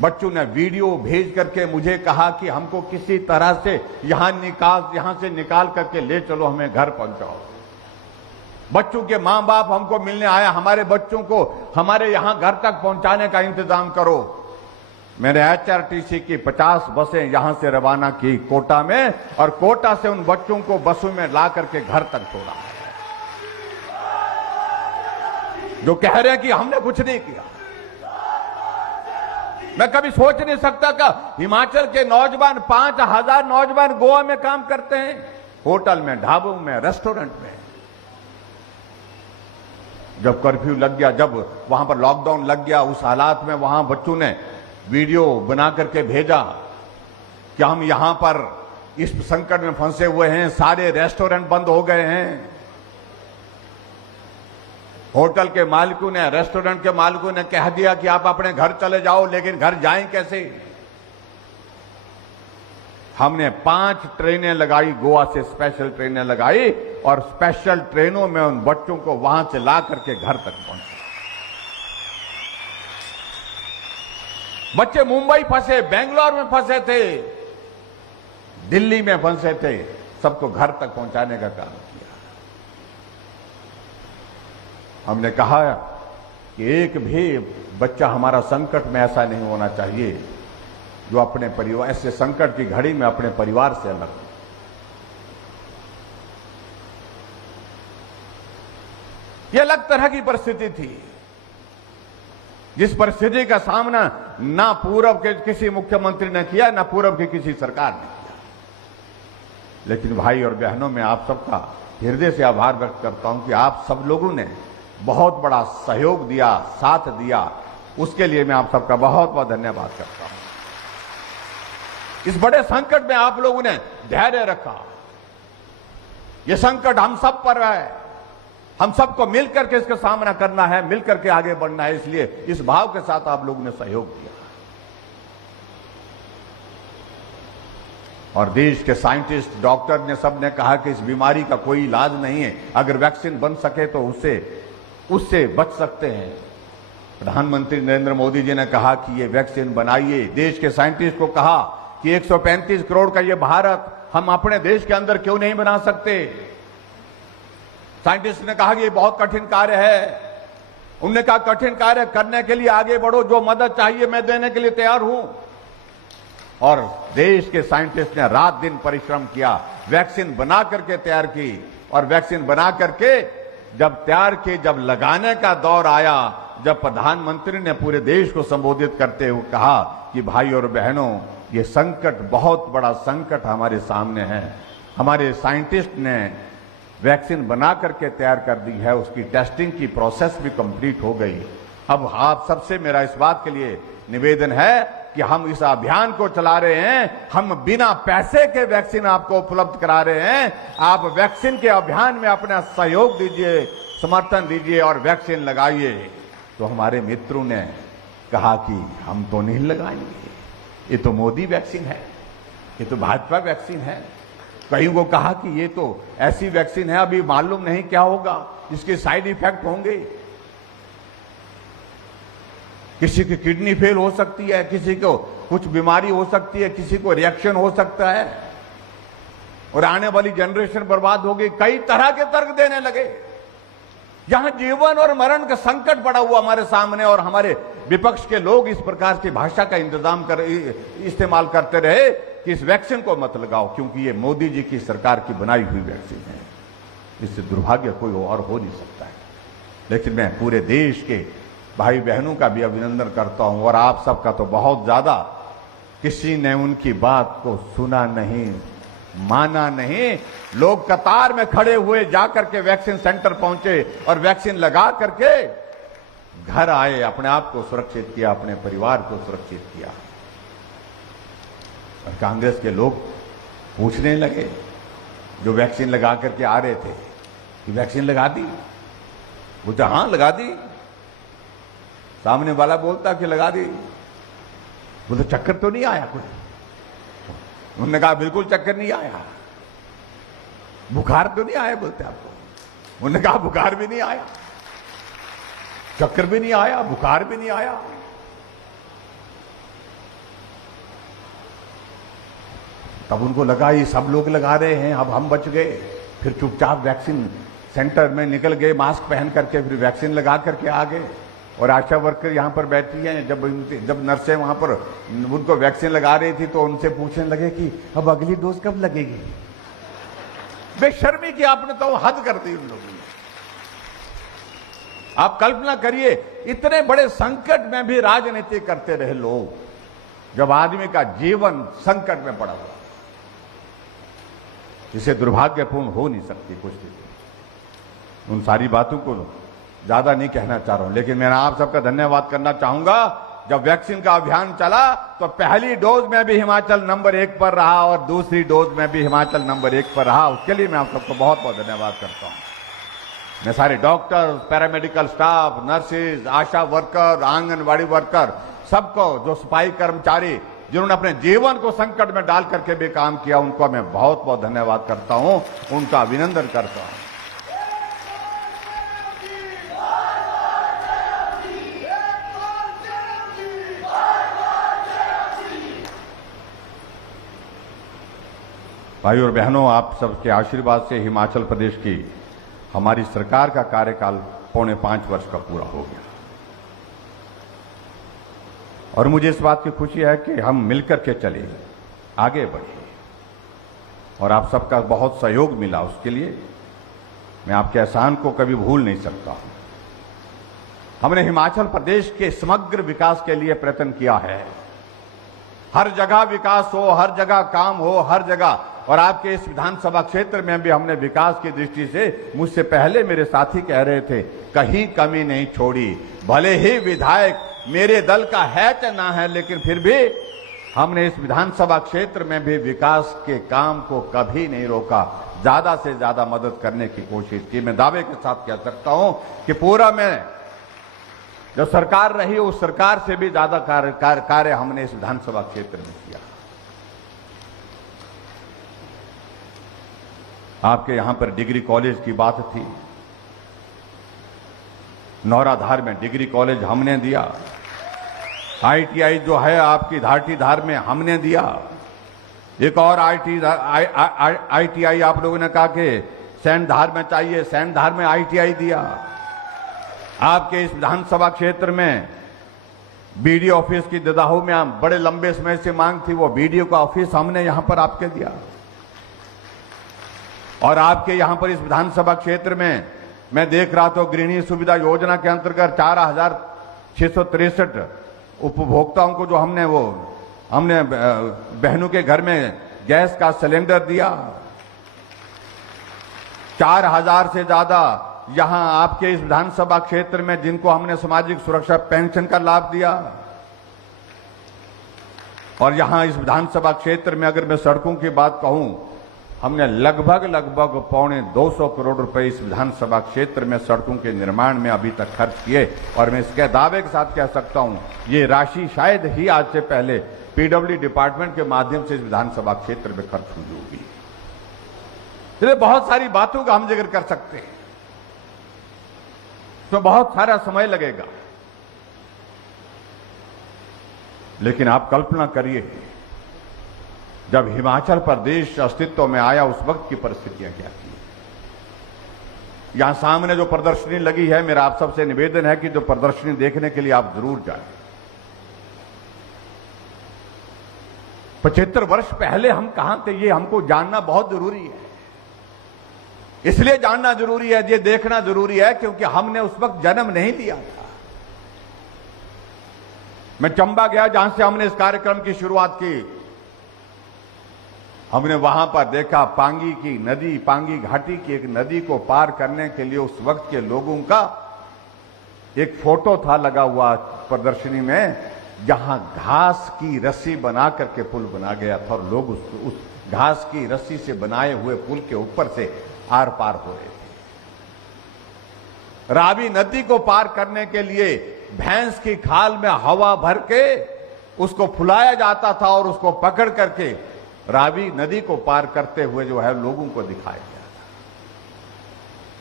बच्चों ने वीडियो भेज करके मुझे कहा कि हमको किसी तरह से यहां से निकाल करके ले चलो, हमें घर पहुंचाओ। बच्चों के मां बाप हमको मिलने आया, हमारे बच्चों को हमारे यहां घर तक पहुंचाने का इंतजाम करो। मैंने HRTC की 50 बसें यहां से रवाना की कोटा में, और कोटा से उन बच्चों को बसों में ला करके घर तक छोड़ा। जो कह रहे हैं कि हमने कुछ नहीं किया, मैं कभी सोच नहीं सकता कि हिमाचल के नौजवान, 5,000 नौजवान गोवा में काम करते हैं, होटल में, ढाबों में, रेस्टोरेंट में। जब कर्फ्यू लग गया, जब वहां पर लॉकडाउन लग गया, उस हालात में वहां बच्चों ने वीडियो बना करके भेजा कि हम यहां पर इस संकट में फंसे हुए हैं, सारे रेस्टोरेंट बंद हो गए हैं। होटल के मालिकों ने, रेस्टोरेंट के मालिकों ने कह दिया कि आप अपने घर चले जाओ, लेकिन घर जाएं कैसे? हमने 5 ट्रेनें लगाई, गोवा से स्पेशल ट्रेनें लगाई, और स्पेशल ट्रेनों में उन बच्चों को वहां से ला करके घर तक पहुंचे। बच्चे मुंबई फंसे, बेंगलोर में फंसे थे, दिल्ली में फंसे थे, सबको घर तक पहुंचाने का काम किया। हमने कहा कि एक भी बच्चा हमारा संकट में ऐसा नहीं होना चाहिए जो अपने परिवार, ऐसे संकट की घड़ी में अपने परिवार से अलग हो। तरह की परिस्थिति थी, जिस परिस्थिति का सामना ना पूर्व के किसी मुख्यमंत्री ने किया, ना पूर्व की किसी सरकार ने किया। लेकिन भाई और बहनों, मैं आप सबका हृदय से आभार व्यक्त करता हूं कि आप सब लोगों ने बहुत बड़ा सहयोग दिया, साथ दिया। उसके लिए मैं आप सबका बहुत बहुत धन्यवाद करता हूं। इस बड़े संकट में आप लोगों ने धैर्य रखा। यह संकट हम सब पर है, हम सबको मिलकर के इसका सामना करना है, मिलकर के आगे बढ़ना है। इसलिए इस भाव के साथ आप लोगों ने सहयोग दिया। और देश के साइंटिस्ट, डॉक्टर ने सब ने कहा कि इस बीमारी का कोई इलाज नहीं है, अगर वैक्सीन बन सके तो उससे बच सकते हैं। प्रधानमंत्री नरेंद्र मोदी जी ने कहा कि ये वैक्सीन बनाइए। देश के साइंटिस्ट को कहा कि 135 करोड़ का ये भारत हम अपने देश के अंदर क्यों नहीं बना सकते। साइंटिस्ट ने कहा कि ये बहुत कठिन कार्य है। उन्होंने कहा कठिन कार्य करने के लिए आगे बढ़ो, जो मदद चाहिए मैं देने के लिए तैयार हूं। और देश के साइंटिस्ट ने रात दिन परिश्रम किया, वैक्सीन बना करके तैयार की। और वैक्सीन बना करके जब तैयार की, जब लगाने का दौर आया, जब प्रधानमंत्री ने पूरे देश को संबोधित करते हुए कहा कि भाई और बहनों, ये संकट, बहुत बड़ा संकट हमारे सामने है। हमारे साइंटिस्ट ने वैक्सीन बना करके तैयार कर दी है, उसकी टेस्टिंग की प्रोसेस भी कंप्लीट हो गई। अब आप सबसे मेरा इस बात के लिए निवेदन है कि हम इस अभियान को चला रहे हैं, हम बिना पैसे के वैक्सीन आपको उपलब्ध करा रहे हैं। आप वैक्सीन के अभियान में अपना सहयोग दीजिए, समर्थन दीजिए और वैक्सीन लगाइए। तो हमारे मित्रों ने कहा कि हम तो नहीं लगाएंगे, ये तो मोदी वैक्सीन है, ये तो भाजपा वैक्सीन है। कई को कहा कि ये तो ऐसी वैक्सीन है, अभी मालूम नहीं क्या होगा, इसके साइड इफेक्ट होंगे, किसी की किडनी फेल हो सकती है, किसी को कुछ बीमारी हो सकती है, किसी को रिएक्शन हो सकता है और आने वाली जनरेशन बर्बाद होगी। कई तरह के तर्क देने लगे। यहां जीवन और मरण का संकट पड़ा हुआ हमारे सामने और हमारे विपक्ष के लोग इस प्रकार की भाषा का इस्तेमाल करते रहे कि इस वैक्सीन को मत लगाओ, क्योंकि ये मोदी जी की सरकार की बनाई हुई वैक्सीन है। इससे दुर्भाग्य कोई और हो नहीं सकता है। लेकिन मैं पूरे देश के भाई बहनों का भी अभिनंदन करता हूं और आप सबका तो बहुत ज्यादा। किसी ने उनकी बात को सुना नहीं, माना नहीं। लोग कतार में खड़े हुए जाकर के वैक्सीन सेंटर पहुंचे और वैक्सीन लगा करके घर आए, अपने आप को सुरक्षित किया, अपने परिवार को सुरक्षित किया। और कांग्रेस के लोग पूछने लगे, जो वैक्सीन लगा करके आ रहे थे, कि वैक्सीन लगा दी? बोलते हां लगा दी। सामने वाला बोलता कि लगा दी। बोलते चक्कर तो नहीं आया कोई? उन्होंने कहा बिल्कुल चक्कर नहीं आया। बुखार तो नहीं आया? बोलते आपको। उन्होंने कहा बुखार भी नहीं आया, चक्कर भी नहीं आया, बुखार भी नहीं आया। तब उनको लगा ये सब लोग लगा रहे हैं, अब हम बच गए। फिर चुपचाप वैक्सीन सेंटर में निकल गए, मास्क पहन करके, फिर वैक्सीन लगा करके आ गए। और आशा वर्कर यहां पर बैठी हैं, जब नर्सें वहां पर उनको वैक्सीन लगा रही थी तो उनसे पूछने लगे कि अब अगली डोज कब लगेगी? बेशर्मी की आपने तो हद कर दी उन लोगों ने। आप कल्पना करिए, इतने बड़े संकट में भी राजनीति करते रहे लोग, जब आदमी का जीवन संकट में पड़ा हुआ। इसे दुर्भाग्यपूर्ण हो नहीं सकती कुछ भी। उन सारी बातों को ज्यादा नहीं कहना चाह रहा हूं, लेकिन मैं आप सबका धन्यवाद करना चाहूंगा। जब वैक्सीन का अभियान चला तो पहली डोज में भी हिमाचल नंबर 1 पर रहा और दूसरी डोज में भी हिमाचल नंबर 1 पर रहा। उसके लिए मैं आप सबको बहुत बहुत धन्यवाद करता हूं। मैं सारे डॉक्टर, पैरामेडिकल स्टाफ, नर्सेज, आशा वर्कर, आंगनबाड़ी वर्कर, सबको, जो सफाई कर्मचारी जिन्होंने अपने जीवन को संकट में डाल करके भी काम किया, उनको मैं बहुत बहुत धन्यवाद करता हूं, उनका अभिनंदन करता हूं। भाई और बहनों, आप सबके आशीर्वाद से हिमाचल प्रदेश की हमारी सरकार का कार्यकाल 4.25 वर्ष का पूरा हो गया और मुझे इस बात की खुशी है कि हम मिलकर के चले, आगे बढ़े और आप सबका बहुत सहयोग मिला। उसके लिए मैं आपके एहसान को कभी भूल नहीं सकता। हमने हिमाचल प्रदेश के समग्र विकास के लिए प्रयत्न किया है। हर जगह विकास हो, हर जगह काम हो, हर जगह। और आपके इस विधानसभा क्षेत्र में भी हमने विकास की दृष्टि से, मुझसे पहले मेरे साथी कह रहे थे, कहीं कमी नहीं छोड़ी। भले ही विधायक मेरे दल का है चाहे ना है, लेकिन फिर भी हमने इस विधानसभा क्षेत्र में भी विकास के काम को कभी नहीं रोका। ज्यादा से ज्यादा मदद करने की कोशिश की। मैं दावे के साथ कह सकता हूं कि पूरा में जो सरकार रही उस सरकार से भी ज्यादा कार्य हमने इस विधानसभा क्षेत्र में किया। आपके यहां पर डिग्री कॉलेज की बात थी, नौराधार में डिग्री कॉलेज हमने दिया। आईटीआई जो है आपकी धाटीधार में हमने दिया। एक और आईटीआई आप लोगों ने कहा कि सैंधधार में चाहिए, सैंधधार में आईटीआई दिया। आपके इस विधानसभा क्षेत्र में बीडीओ ऑफिस की ददाहू में बड़े लंबे समय से मांग थी, वो बीडीओ का ऑफिस हमने यहां पर आपके दिया। और आपके यहां पर इस विधानसभा क्षेत्र में मैं देख रहा था गृहिणी सुविधा योजना के अंतर्गत 4,663 उपभोक्ताओं को जो हमने बहनों के घर में गैस का सिलेंडर दिया। 4,000 से ज्यादा यहां आपके इस विधानसभा क्षेत्र में जिनको हमने सामाजिक सुरक्षा पेंशन का लाभ दिया। और यहां इस विधानसभा क्षेत्र में अगर मैं सड़कों की बात कहूं, हमने लगभग 225 करोड़ रुपए इस विधानसभा क्षेत्र में सड़कों के निर्माण में अभी तक खर्च किए। और मैं इसके दावे के साथ कह सकता हूं, ये राशि शायद ही आज से पहले पीडब्ल्यू डिपार्टमेंट के माध्यम से इस विधानसभा क्षेत्र में खर्च हुई होगी। इसलिए बहुत सारी बातों का हम जिक्र कर सकते हैं, तो बहुत सारा समय लगेगा। लेकिन आप कल्पना करिए, जब हिमाचल प्रदेश अस्तित्व में आया उस वक्त की परिस्थितियां क्या थी। यहां सामने जो प्रदर्शनी लगी है, मेरा आप सबसे निवेदन है कि जो प्रदर्शनी देखने के लिए आप जरूर जाएं। 75 वर्ष पहले हम कहां थे, ये हमको जानना बहुत जरूरी है। इसलिए जानना जरूरी है, ये देखना जरूरी है, क्योंकि हमने उस वक्त जन्म नहीं लिया था। मैं चंबा गया, जहां से हमने इस कार्यक्रम की शुरुआत की। हमने वहां पर देखा पांगी की नदी, पांगी घाटी की एक नदी को पार करने के लिए उस वक्त के लोगों का एक फोटो था लगा हुआ प्रदर्शनी में, जहां घास की रस्सी बना करके पुल बना गया था और लोग उस घास की रस्सी से बनाए हुए पुल के ऊपर से आर पार हो रहे थे। रावी नदी को पार करने के लिए भैंस की खाल में हवा भर के उसको फुलाया जाता था और उसको पकड़ करके रावी नदी को पार करते हुए जो है लोगों को दिखाया गया था।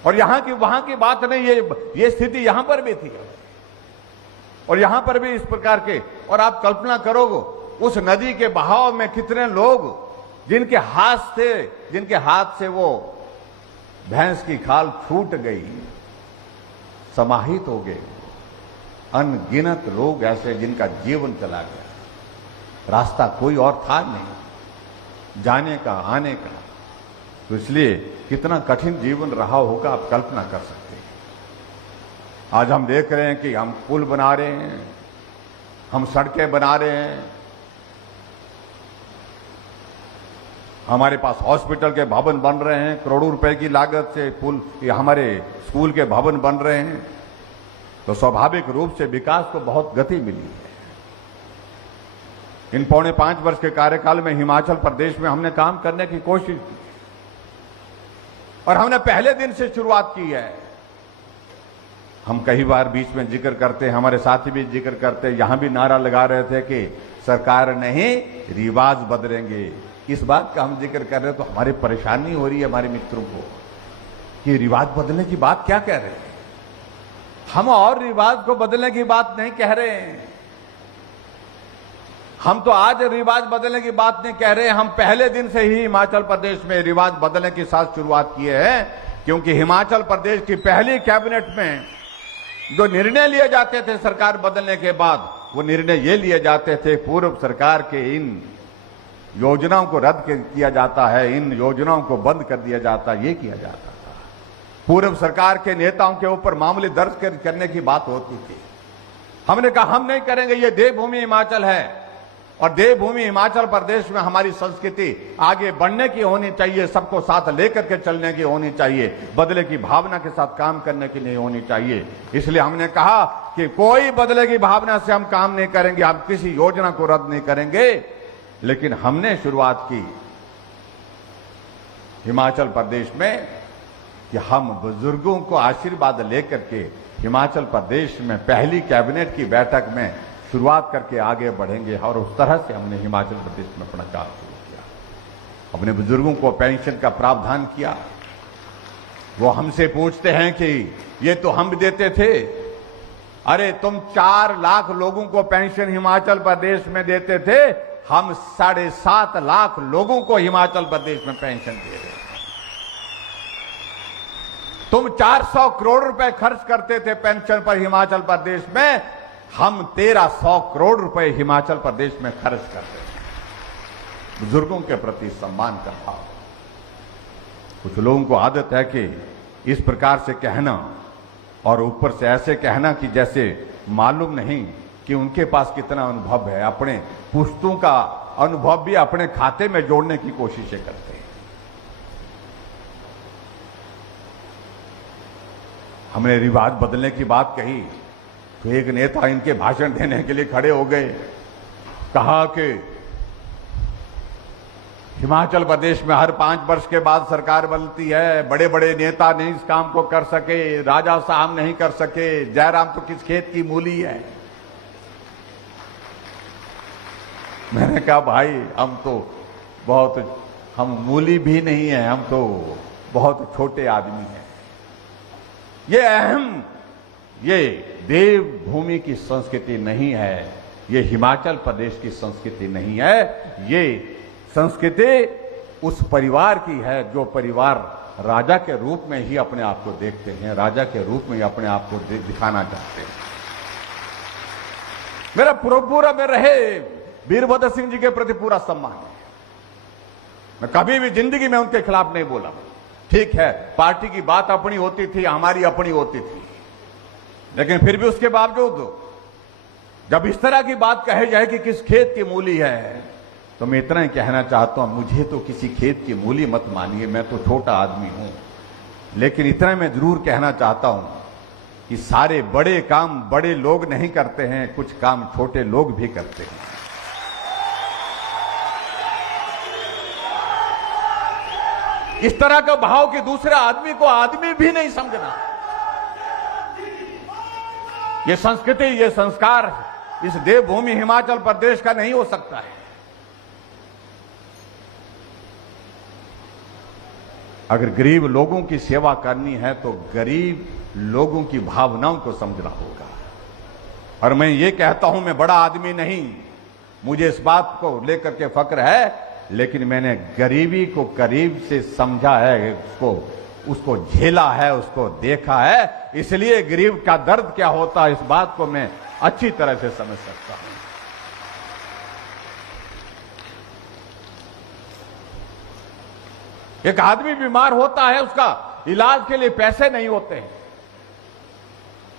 और यहां की वहां की बात नहीं, ये स्थिति यहां पर भी थी और यहां पर भी इस प्रकार के। और आप कल्पना करो उस नदी के बहाव में कितने लोग जिनके हाथ से वो भैंस की खाल छूट गई, समाहित हो गए। अनगिनत लोग ऐसे जिनका जीवन चला गया, रास्ता कोई और था नहीं जाने का, आने का। तो इसलिए कितना कठिन जीवन रहा होगा आप कल्पना कर सकते हैं। आज हम देख रहे हैं कि हम पुल बना रहे हैं, हम सड़कें बना रहे हैं, हमारे पास हॉस्पिटल के भवन बन रहे हैं, करोड़ों रुपए की लागत से पुल, हमारे स्कूल के भवन बन रहे हैं। तो स्वाभाविक रूप से विकास को बहुत गति मिली है। इन 4.5 वर्ष के कार्यकाल में हिमाचल प्रदेश में हमने काम करने की कोशिश की और हमने पहले दिन से शुरुआत की है। हम कई बार बीच में जिक्र करते, हमारे साथी भी जिक्र करते, यहां भी नारा लगा रहे थे कि सरकार नहीं रिवाज बदलेंगे। इस बात का हम जिक्र कर रहे हैं तो हमारी परेशानी हो रही है हमारे मित्रों को कि रिवाज बदलने की बात क्या कह रहे हैं। हम और रिवाज को बदलने की बात नहीं कह रहे हैं। हम तो आज रिवाज बदलने की बात नहीं कह रहे हैं, हम पहले दिन से ही हिमाचल प्रदेश में रिवाज बदलने के साथ शुरुआत किए हैं। क्योंकि हिमाचल प्रदेश की पहली कैबिनेट में जो निर्णय लिए जाते थे सरकार बदलने के बाद, वो निर्णय ये लिए जाते थे पूर्व सरकार के इन योजनाओं को रद्द किया जाता है, इन योजनाओं को बंद कर दिया जाता है, ये किया जाता था। पूर्व सरकार के नेताओं के ऊपर मामले दर्ज करने की बात होती थी। हमने कहा हम नहीं करेंगे, ये देवभूमि हिमाचल है और देवभूमि हिमाचल प्रदेश में हमारी संस्कृति आगे बढ़ने की होनी चाहिए, सबको साथ लेकर के चलने की होनी चाहिए, बदले की भावना के साथ काम करने की नहीं होनी चाहिए। इसलिए हमने कहा कि कोई बदले की भावना से हम काम नहीं करेंगे, हम किसी योजना को रद्द नहीं करेंगे। लेकिन हमने शुरुआत की हिमाचल प्रदेश में कि हम बुजुर्गों को आशीर्वाद लेकर के हिमाचल प्रदेश में पहली कैबिनेट की बैठक में शुरुआत करके आगे बढ़ेंगे और उस तरह से हमने हिमाचल प्रदेश में अपना काम शुरू किया। अपने बुजुर्गों को पेंशन का प्रावधान किया। वो हमसे पूछते हैं कि ये तो हम देते थे। अरे तुम 4 लाख लोगों को पेंशन हिमाचल प्रदेश में देते थे, हम 7.5 लाख लोगों को हिमाचल प्रदेश में पेंशन दे रहे हैं। तुम 400 करोड़ रुपए खर्च करते थे पेंशन पर हिमाचल प्रदेश में, हम 1300 करोड़ रुपए हिमाचल प्रदेश में खर्च करते हैं। बुजुर्गों के प्रति सम्मान का भाव। कुछ लोगों को आदत है कि इस प्रकार से कहना और ऊपर से ऐसे कहना कि जैसे मालूम नहीं कि उनके पास कितना अनुभव है। अपने पुश्तों का अनुभव भी अपने खाते में जोड़ने की कोशिशें करते हैं। हमने रिवाज बदलने की बात कही तो एक नेता इनके भाषण देने के लिए खड़े हो गए। कहा कि हिमाचल प्रदेश में हर 5 वर्ष के बाद सरकार बनती है, बड़े बड़े नेता नहीं इस काम को कर सके, राजा साहब नहीं कर सके, जयराम तो किस खेत की मूली है। मैंने कहा भाई हम मूली भी नहीं है, हम तो बहुत छोटे आदमी हैं। ये देवभूमि की संस्कृति नहीं है, ये हिमाचल प्रदेश की संस्कृति नहीं है। ये संस्कृति उस परिवार की है जो परिवार राजा के रूप में ही अपने आप को देखते हैं, राजा के रूप में ही अपने आप को दिखाना चाहते हैं। मेरा पूरा में रहे वीरभद्र सिंह जी के प्रति पूरा सम्मान है। मैं कभी भी जिंदगी में उनके खिलाफ नहीं बोला। ठीक है, पार्टी की बात अपनी होती थी, हमारी अपनी होती थी, लेकिन फिर भी उसके बावजूद जब इस तरह की बात कही जाए कि किस खेत की मूली है, तो मैं इतना ही कहना चाहता हूं, मुझे तो किसी खेत की मूली मत मानिए, मैं तो छोटा आदमी हूं। लेकिन इतना मैं जरूर कहना चाहता हूं कि सारे बड़े काम बड़े लोग नहीं करते हैं, कुछ काम छोटे लोग भी करते हैं। इस तरह का भाव कि दूसरे आदमी को आदमी भी नहीं समझना, ये संस्कृति, ये संस्कार इस देवभूमि हिमाचल प्रदेश का नहीं हो सकता है। अगर गरीब लोगों की सेवा करनी है तो गरीब लोगों की भावनाओं को समझना होगा। और मैं ये कहता हूं, मैं बड़ा आदमी नहीं, मुझे इस बात को लेकर के फक्र है, लेकिन मैंने गरीबी को करीब से समझा है, उसको झेला है, उसको देखा है, इसलिए गरीब का दर्द क्या होता है इस बात को मैं अच्छी तरह से समझ सकता हूं। एक आदमी बीमार होता है, उसका इलाज के लिए पैसे नहीं होते हैं।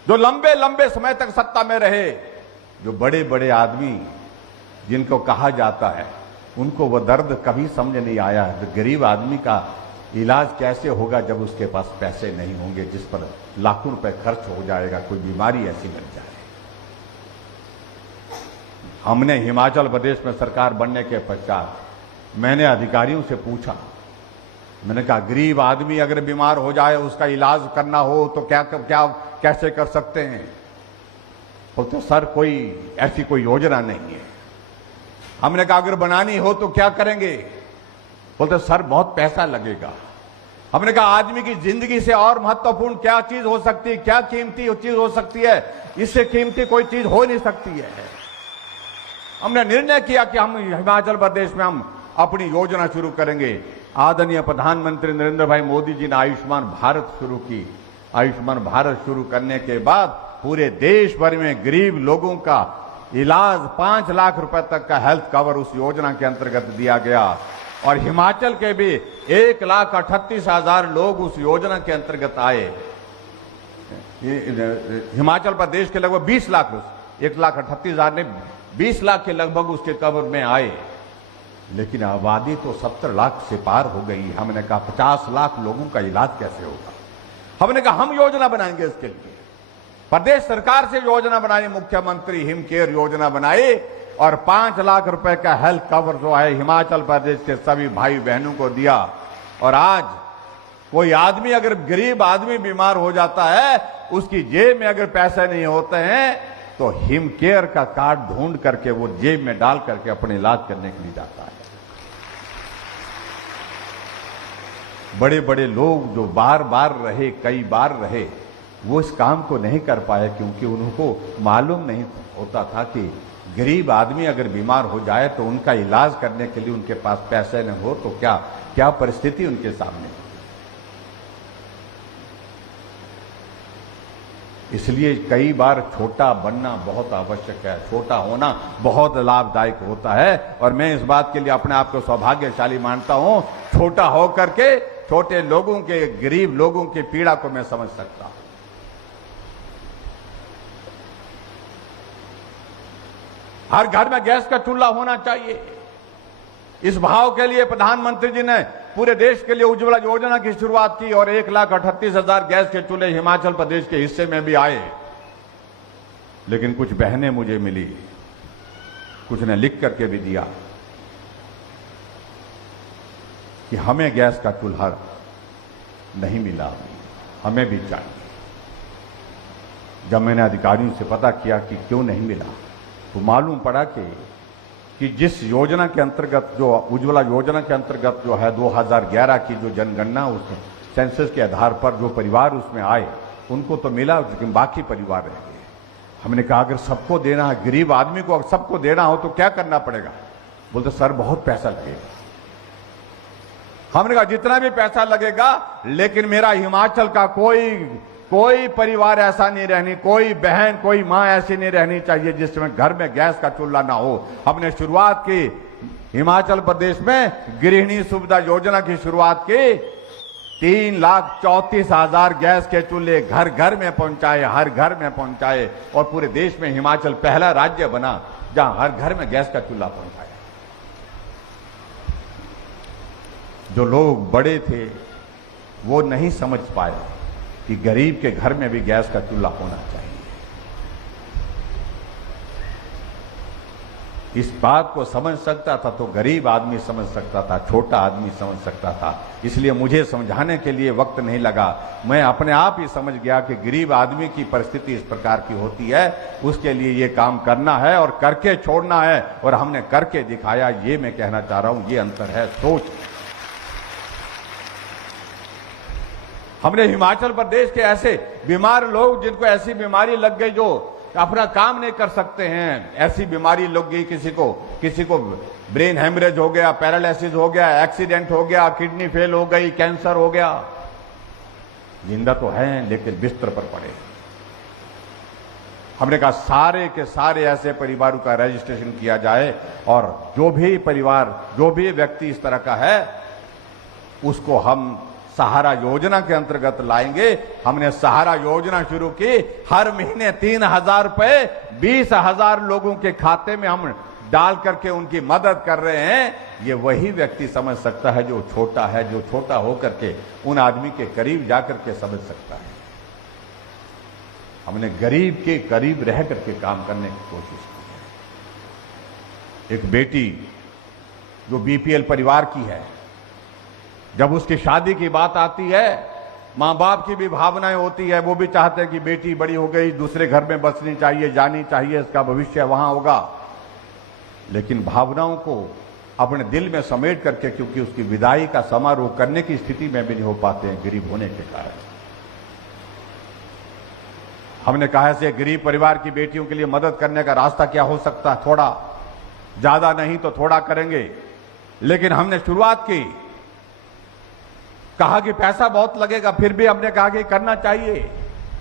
जो लंबे लंबे समय तक सत्ता में रहे, जो बड़े बड़े आदमी जिनको कहा जाता है, उनको वो दर्द कभी समझ नहीं आया है। तो गरीब आदमी का इलाज कैसे होगा जब उसके पास पैसे नहीं होंगे, जिस पर लाखों रुपए खर्च हो जाएगा, कोई बीमारी ऐसी लग जाए। हमने हिमाचल प्रदेश में सरकार बनने के पश्चात मैंने अधिकारियों से पूछा, मैंने कहा गरीब आदमी अगर बीमार हो जाए, उसका इलाज करना हो तो क्या कैसे कर सकते हैं? बोलते सर कोई ऐसी कोई योजना नहीं है। हमने कहा अगर बनानी हो तो क्या करेंगे? बोलते सर बहुत पैसा लगेगा। हमने कहा आदमी की जिंदगी से और महत्वपूर्ण क्या चीज हो सकती है, क्या कीमती चीज हो सकती है? इससे कीमती कोई चीज हो नहीं सकती है। हमने निर्णय किया कि हम हिमाचल प्रदेश में हम अपनी योजना शुरू करेंगे। आदरणीय प्रधानमंत्री नरेंद्र भाई मोदी जी ने आयुष्मान भारत शुरू की। आयुष्मान भारत शुरू करने के बाद पूरे देश भर में गरीब लोगों का इलाज 5 लाख रुपए तक का हेल्थ कवर उस योजना के अंतर्गत दिया गया। और हिमाचल के भी 1,38,000 लोग उस योजना के अंतर्गत आए। हिमाचल प्रदेश के लगभग 20 लाख, 1,38,000 ने 20 लाख के लगभग उसके कवर में आए, लेकिन आबादी तो 70 लाख से पार हो गई। हमने कहा 50 लाख लोगों का इलाज कैसे होगा? हमने कहा हम योजना बनाएंगे इसके लिए। प्रदेश सरकार से योजना बनाई, मुख्यमंत्री हिम केयर योजना बनाई और 5 लाख रुपए का हेल्थ कवर जो है हिमाचल प्रदेश के सभी भाई बहनों को दिया। और आज कोई आदमी, अगर गरीब आदमी बीमार हो जाता है, उसकी जेब में अगर पैसे नहीं होते हैं तो हिम केयर का कार्ड ढूंढ करके वो जेब में डाल करके अपने इलाज करने के लिए जाता है। बड़े बड़े लोग जो बार बार रहे, कई बार रहे, वो इस काम को नहीं कर पाए क्योंकि उनको मालूम नहीं होता था कि गरीब आदमी अगर बीमार हो जाए तो उनका इलाज करने के लिए उनके पास पैसे न हो तो क्या क्या परिस्थिति उनके सामने। इसलिए कई बार छोटा बनना बहुत आवश्यक है, छोटा होना बहुत लाभदायक होता है। और मैं इस बात के लिए अपने आप को सौभाग्यशाली मानता हूं, छोटा होकर के छोटे लोगों के, गरीब लोगों की पीड़ा को मैं समझ सकता हूं। हर घर में गैस का चूल्हा होना चाहिए। इस भाव के लिए प्रधानमंत्री जी ने पूरे देश के लिए उज्ज्वला योजना की शुरुआत की और 1,38,000 गैस के चूल्हे हिमाचल प्रदेश के हिस्से में भी आए। लेकिन कुछ बहनें मुझे मिली, कुछ ने लिख करके भी दिया कि हमें गैस का चूल्हा नहीं मिला, हमें भी चाहिए। जब मैंने अधिकारियों से पता किया कि क्यों नहीं मिला तो मालूम पड़ा कि जिस योजना के अंतर्गत, जो उज्ज्वला योजना के अंतर्गत जो है 2011 की जो जनगणना, उस सेंसस के आधार पर जो परिवार उसमें आए उनको तो मिला, लेकिन बाकी परिवार रह गए। हमने कहा अगर सबको देना है, गरीब आदमी को अगर सबको देना हो तो क्या करना पड़ेगा? बोलते सर बहुत पैसा लगेगा। हमने कहा जितना भी पैसा लगेगा, लेकिन मेरा हिमाचल का कोई परिवार ऐसा नहीं रहनी, कोई बहन, कोई मां ऐसी नहीं रहनी चाहिए जिसमें घर में गैस का चूल्हा ना हो। हमने शुरुआत की हिमाचल प्रदेश में गृहिणी सुविधा योजना की शुरुआत की। 3,34,000 गैस के चूल्हे घर घर में पहुंचाए, हर घर में पहुंचाए और पूरे देश में हिमाचल पहला राज्य बना जहां हर घर में गैस का चूल्हा पहुंचाया। जो लोग बड़े थे वो नहीं समझ पाए कि गरीब के घर में भी गैस का चूल्हा होना चाहिए। इस बात को समझ सकता था तो गरीब आदमी समझ सकता था, छोटा आदमी समझ सकता था। इसलिए मुझे समझाने के लिए वक्त नहीं लगा, मैं अपने आप ही समझ गया कि गरीब आदमी की परिस्थिति इस प्रकार की होती है, उसके लिए ये काम करना है और करके छोड़ना है। और हमने करके दिखाया, ये मैं कहना चाह रहा हूं, ये अंतर है सोच। हमने हिमाचल प्रदेश के ऐसे बीमार लोग, जिनको ऐसी बीमारी लग गई जो अपना काम नहीं कर सकते हैं, ऐसी बीमारी लग गई, किसी को ब्रेन हेमरेज हो गया, पैरालिसिस हो गया, एक्सीडेंट हो गया, किडनी फेल हो गई, कैंसर हो गया, जिंदा तो हैं लेकिन बिस्तर पर पड़े। हमने कहा सारे के सारे ऐसे परिवारों का रजिस्ट्रेशन किया जाए और जो भी परिवार, जो भी व्यक्ति इस तरह का है, उसको हम सहारा योजना के अंतर्गत लाएंगे। हमने सहारा योजना शुरू की, हर महीने 3,000 रुपए 20,000 लोगों के खाते में हम डाल करके उनकी मदद कर रहे हैं। ये वही व्यक्ति समझ सकता है जो छोटा है, जो छोटा होकर के उन आदमी के करीब जाकर के समझ सकता है। हमने गरीब के करीब रह करके काम करने की कोशिश की है। एक बेटी जो बीपीएल परिवार की है, जब उसकी शादी की बात आती है, मां बाप की भी भावनाएं होती है, वो भी चाहते हैं कि बेटी बड़ी हो गई, दूसरे घर में बसनी चाहिए, जानी चाहिए, इसका भविष्य वहां होगा। लेकिन भावनाओं को अपने दिल में समेट करके, क्योंकि उसकी विदाई का समारोह करने की स्थिति में भी नहीं हो पाते हैं गरीब होने के कारण। हमने कहा ऐसे गरीब परिवार की बेटियों के लिए मदद करने का रास्ता क्या हो सकता है, थोड़ा, ज्यादा नहीं तो थोड़ा करेंगे। लेकिन हमने शुरुआत की, कहा कि पैसा बहुत लगेगा, फिर भी हमने कहा कि करना चाहिए,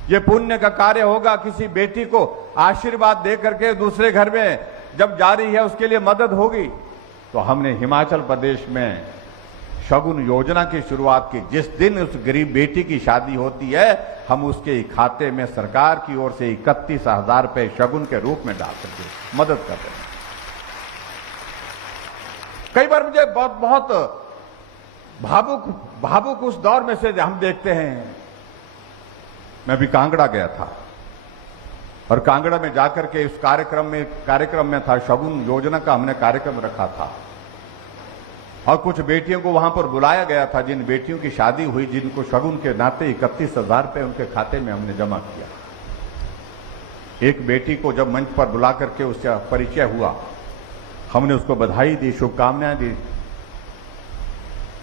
ये पुण्य का कार्य होगा। किसी बेटी को आशीर्वाद दे करके दूसरे घर में जब जा रही है उसके लिए मदद होगी। तो हमने हिमाचल प्रदेश में शगुन योजना की शुरुआत की। जिस दिन उस गरीब बेटी की शादी होती है, हम उसके खाते में सरकार की ओर से 31,000 रुपए शगुन के रूप में डाल करके मदद कर रहे हैं। कई बार मुझे बहुत भावुक उस दौर में से हम देखते हैं। मैं भी कांगड़ा गया था और कांगड़ा में जाकर के उस कार्यक्रम में था, शगुन योजना का हमने कार्यक्रम रखा था और कुछ बेटियों को वहां पर बुलाया गया था, जिन बेटियों की शादी हुई, जिनको शगुन के नाते 31,000 रुपए उनके खाते में हमने जमा किया। एक बेटी को जब मंच पर बुला करके उसका परिचय हुआ, हमने उसको बधाई दी, शुभकामनाएं दी,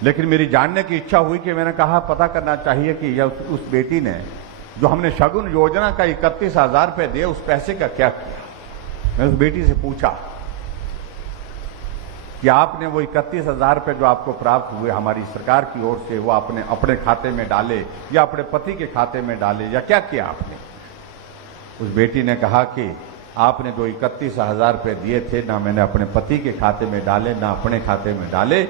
लेकिन मेरी जानने की इच्छा हुई कि मैंने कहा पता करना चाहिए कि यह उस बेटी ने जो हमने शगुन योजना का 31,000 रुपए दिए, उस पैसे का क्या किया। मैं उस बेटी से पूछा कि आपने वो 31,000 रुपए जो आपको प्राप्त हुए हमारी सरकार की ओर से, वो आपने अपने खाते में डाले या अपने पति के खाते में डाले या क्या किया आपने। उस बेटी ने कहा कि आपने जो 31,000 रुपए दिए थे, ना मैंने अपने पति के खाते में डाले ना अपने खाते में डाले,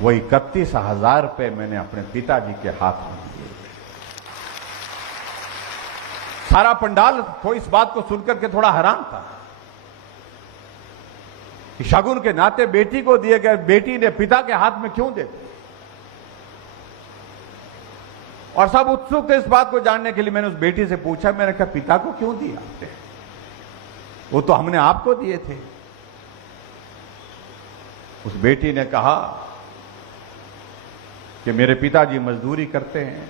वो 31,000 रुपए मैंने अपने पिताजी के हाथ में दिए। सारा पंडाल तो इस बात को सुनकर के थोड़ा हैरान था कि शगुन के नाते बेटी को दिए गए, बेटी ने पिता के हाथ में क्यों दे दिए। और सब उत्सुक थे इस बात को जानने के लिए। मैंने उस बेटी से पूछा, मैंने कहा पिता को क्यों दिया आपने? वो तो हमने आपको दिए थे। उस बेटी ने कहा कि मेरे पिताजी मजदूरी करते हैं,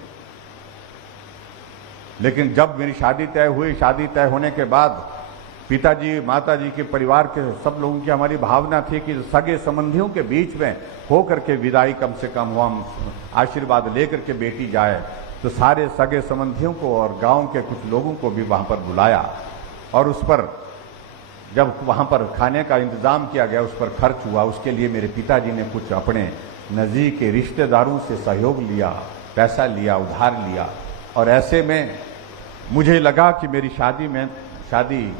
लेकिन जब मेरी शादी तय हुई, शादी तय होने के बाद पिताजी माताजी के परिवार के सब लोगों की हमारी भावना थी कि सगे संबंधियों के बीच में होकर के विदाई कम से कम हो, हम आशीर्वाद लेकर के बेटी जाए। तो सारे सगे संबंधियों को और गांव के कुछ लोगों को भी वहां पर बुलाया और उस पर जब वहां पर खाने का इंतजाम किया गया, उस पर खर्च हुआ। उसके लिए मेरे पिताजी ने कुछ अपने नजदीक के रिश्तेदारों से सहयोग लिया, पैसा लिया, उधार लिया। और ऐसे में मुझे लगा कि मेरी शादी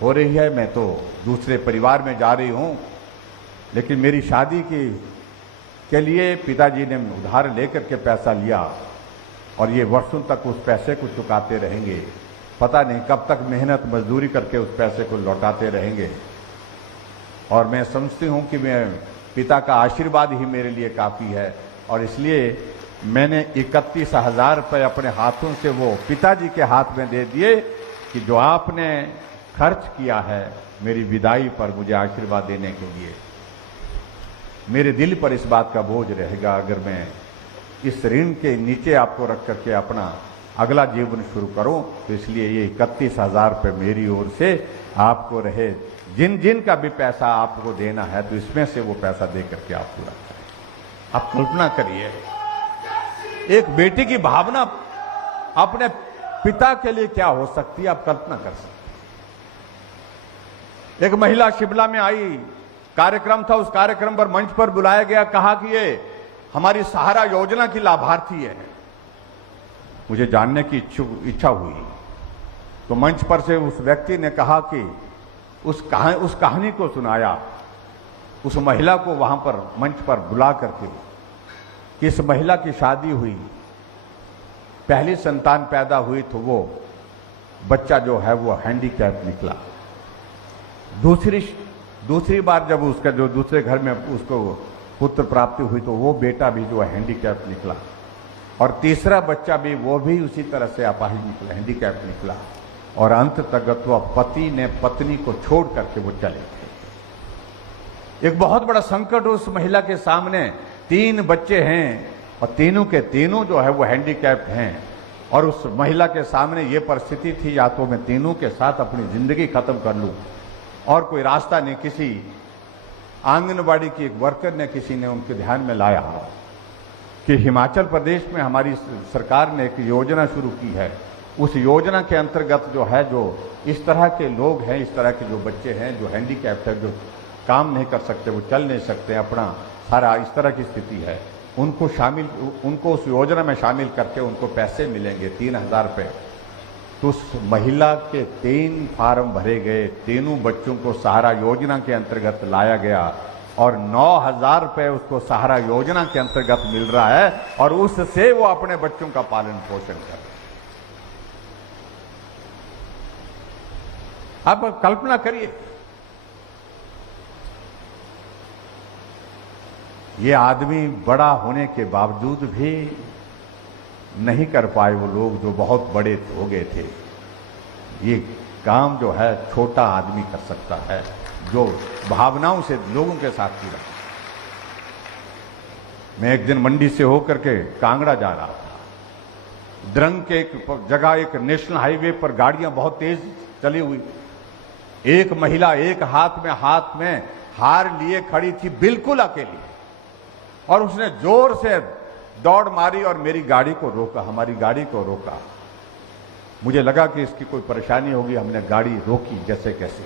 हो रही है, मैं तो दूसरे परिवार में जा रही हूं, लेकिन मेरी शादी के लिए पिताजी ने उधार लेकर के पैसा लिया और ये वर्षों तक उस पैसे को चुकाते रहेंगे। पता नहीं कब तक मेहनत मजदूरी करके उस पैसे को लौटाते रहेंगे। और मैं समझती हूं कि मैं पिता का आशीर्वाद ही मेरे लिए काफी है, और इसलिए मैंने 31,000 रुपये अपने हाथों से वो पिताजी के हाथ में दे दिए कि जो आपने खर्च किया है मेरी विदाई पर मुझे आशीर्वाद देने के लिए। मेरे दिल पर इस बात का बोझ रहेगा अगर मैं इस ऋण के नीचे आपको रख करके अपना अगला जीवन शुरू करूं। तो इसलिए ये 31,000 रुपये मेरी ओर से आपको रहे। जिन जिन का भी पैसा आपको देना है, तो इसमें से वो पैसा दे करके आप पूरा करें। आप कल्पना करिए, एक बेटी की भावना अपने पिता के लिए क्या हो सकती है, आप कल्पना कर सकते। एक महिला शिमला में आई, कार्यक्रम था, उस कार्यक्रम पर मंच पर बुलाया गया, कहा कि ये हमारी सहारा योजना की लाभार्थी है। मुझे जानने की इच्छा हुई तो मंच पर से उस व्यक्ति ने कहा कि उस कहानी को सुनाया, उस महिला को वहां पर मंच पर बुला करके कि इस महिला की शादी हुई, पहली संतान पैदा हुई तो वो बच्चा जो है वो हैंडीकैप निकला। दूसरी बार जब उसका जो दूसरे घर में उसको पुत्र प्राप्ति हुई तो वो बेटा भी जो है हैंडीकैप निकला, और तीसरा बच्चा भी वो भी उसी तरह से अपाहिज निकला, हैंडीकैप निकला। और अंत तक तो पति ने पत्नी को छोड़ करके वो चले गए। एक बहुत बड़ा संकट उस महिला के सामने, 3 बच्चे हैं और तीनों के तीनों जो है वो हैंडीकैप हैं, और उस महिला के सामने ये परिस्थिति थी, या तो मैं तीनों के साथ अपनी जिंदगी खत्म कर लूं, और कोई रास्ता नहीं। किसी आंगनबाड़ी की एक वर्कर ने, किसी ने उनके ध्यान में लाया कि हिमाचल प्रदेश में हमारी सरकार ने एक योजना शुरू की है। उस योजना के अंतर्गत जो है, जो इस तरह के लोग हैं, इस तरह के जो बच्चे हैं जो हैंडीकैप्ड है, जो काम नहीं कर सकते, वो चल नहीं सकते, अपना सारा इस तरह की स्थिति है, उनको उस योजना में शामिल करके उनको पैसे मिलेंगे 3,000 रुपये। तो उस महिला के 3 फार्म भरे गए, तीनों बच्चों को सहारा योजना के अंतर्गत लाया गया और 9,000 रुपए उसको सहारा योजना के अंतर्गत मिल रहा है और उससे वो अपने बच्चों का पालन पोषण कर रहे हैं। आप कल्पना करिए, ये आदमी बड़ा होने के बावजूद भी नहीं कर पाए वो लोग जो बहुत बड़े हो गए थे। ये काम जो है छोटा आदमी कर सकता है, जो भावनाओं से लोगों के साथ जुड़ा। मैं एक दिन मंडी से होकर के कांगड़ा जा रहा था। द्रंग के एक जगह एक नेशनल हाईवे पर गाड़ियां बहुत तेज चली हुई। एक महिला एक हाथ में हार लिए खड़ी थी, बिल्कुल अकेली, और उसने जोर से दौड़ मारी और मेरी गाड़ी को रोका, हमारी गाड़ी को रोका। मुझे लगा कि इसकी कोई परेशानी होगी, हमने गाड़ी रोकी जैसे कैसे,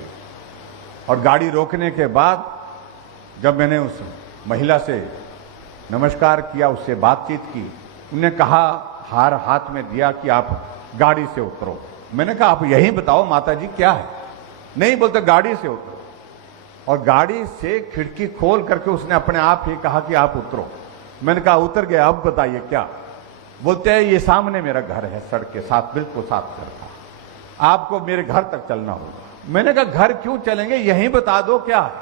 और गाड़ी रोकने के बाद जब मैंने उस महिला से नमस्कार किया, उससे बातचीत की, उन्होंने कहा, हार हाथ में दिया कि आप गाड़ी से उतरो। मैंने कहा, आप यही बताओ माता जी क्या है? नहीं, बोलते गाड़ी से उतरो। और गाड़ी से खिड़की खोल करके उसने अपने आप ही कहा कि आप उतरो। मैंने कहा उतर गया, अब बताइए क्या? बोलते हैं ये सामने मेरा घर है, सड़क के साथ, बिल्कुल साथ घर था, आपको मेरे घर तक चलना होगा। मैंने कहा घर क्यों चलेंगे, यहीं बता दो क्या है?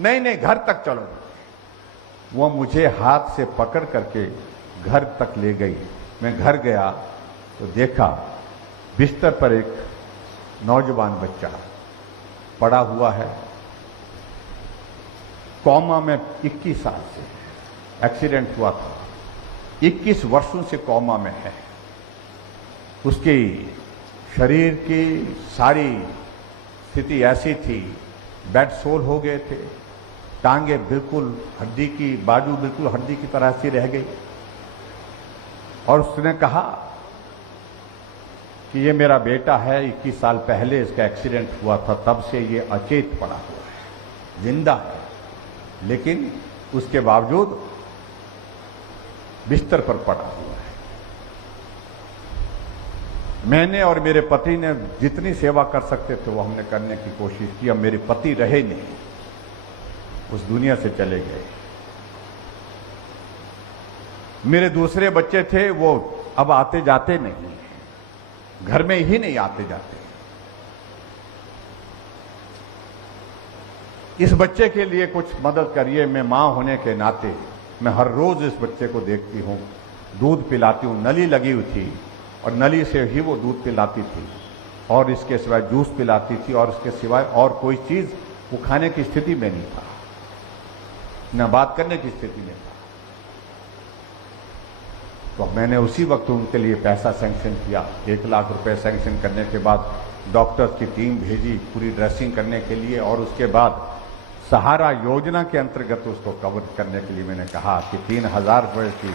नहीं नहीं, घर तक चलो। वो मुझे हाथ से पकड़ करके घर तक ले गई। मैं घर गया तो देखा बिस्तर पर एक नौजवान बच्चा पड़ा हुआ है, कोमा में 21 साल से एक्सीडेंट हुआ था, 21 वर्षों से कोमा में है। उसके शरीर की सारी स्थिति ऐसी थी, बेड सोल हो गए थे, टांगे बिल्कुल हड्डी की, बाजू बिल्कुल हड्डी की तरह सी रह गई। और उसने कहा कि ये मेरा बेटा है, 21 साल पहले इसका एक्सीडेंट हुआ था, तब से ये अचेत पड़ा हुआ है, जिंदा है, लेकिन उसके बावजूद बिस्तर पर पड़ा हुआ है। मैंने और मेरे पति ने जितनी सेवा कर सकते थे वो हमने करने की कोशिश की। अब मेरे पति रहे नहीं, उस दुनिया से चले गए। मेरे दूसरे बच्चे थे, वो अब आते जाते नहीं, घर में ही नहीं आते जाते। इस बच्चे के लिए कुछ मदद करिए। मैं मां होने के नाते मैं हर रोज इस बच्चे को देखती हूं, दूध पिलाती हूं, नली लगी हुई थी और नली से ही वो दूध पिलाती थी और इसके सिवाय जूस पिलाती थी, और इसके सिवाय और कोई चीज वो खाने की स्थिति में नहीं था, न बात करने की स्थिति में था। तो मैंने उसी वक्त उनके लिए पैसा सैंक्शन किया। 1 लाख रुपए सैंक्शन करने के बाद डॉक्टर्स की टीम भेजी पूरी ड्रेसिंग करने के लिए, और उसके बाद सहारा योजना के अंतर्गत उसको कवर करने के लिए मैंने कहा कि 3,000 रुपए की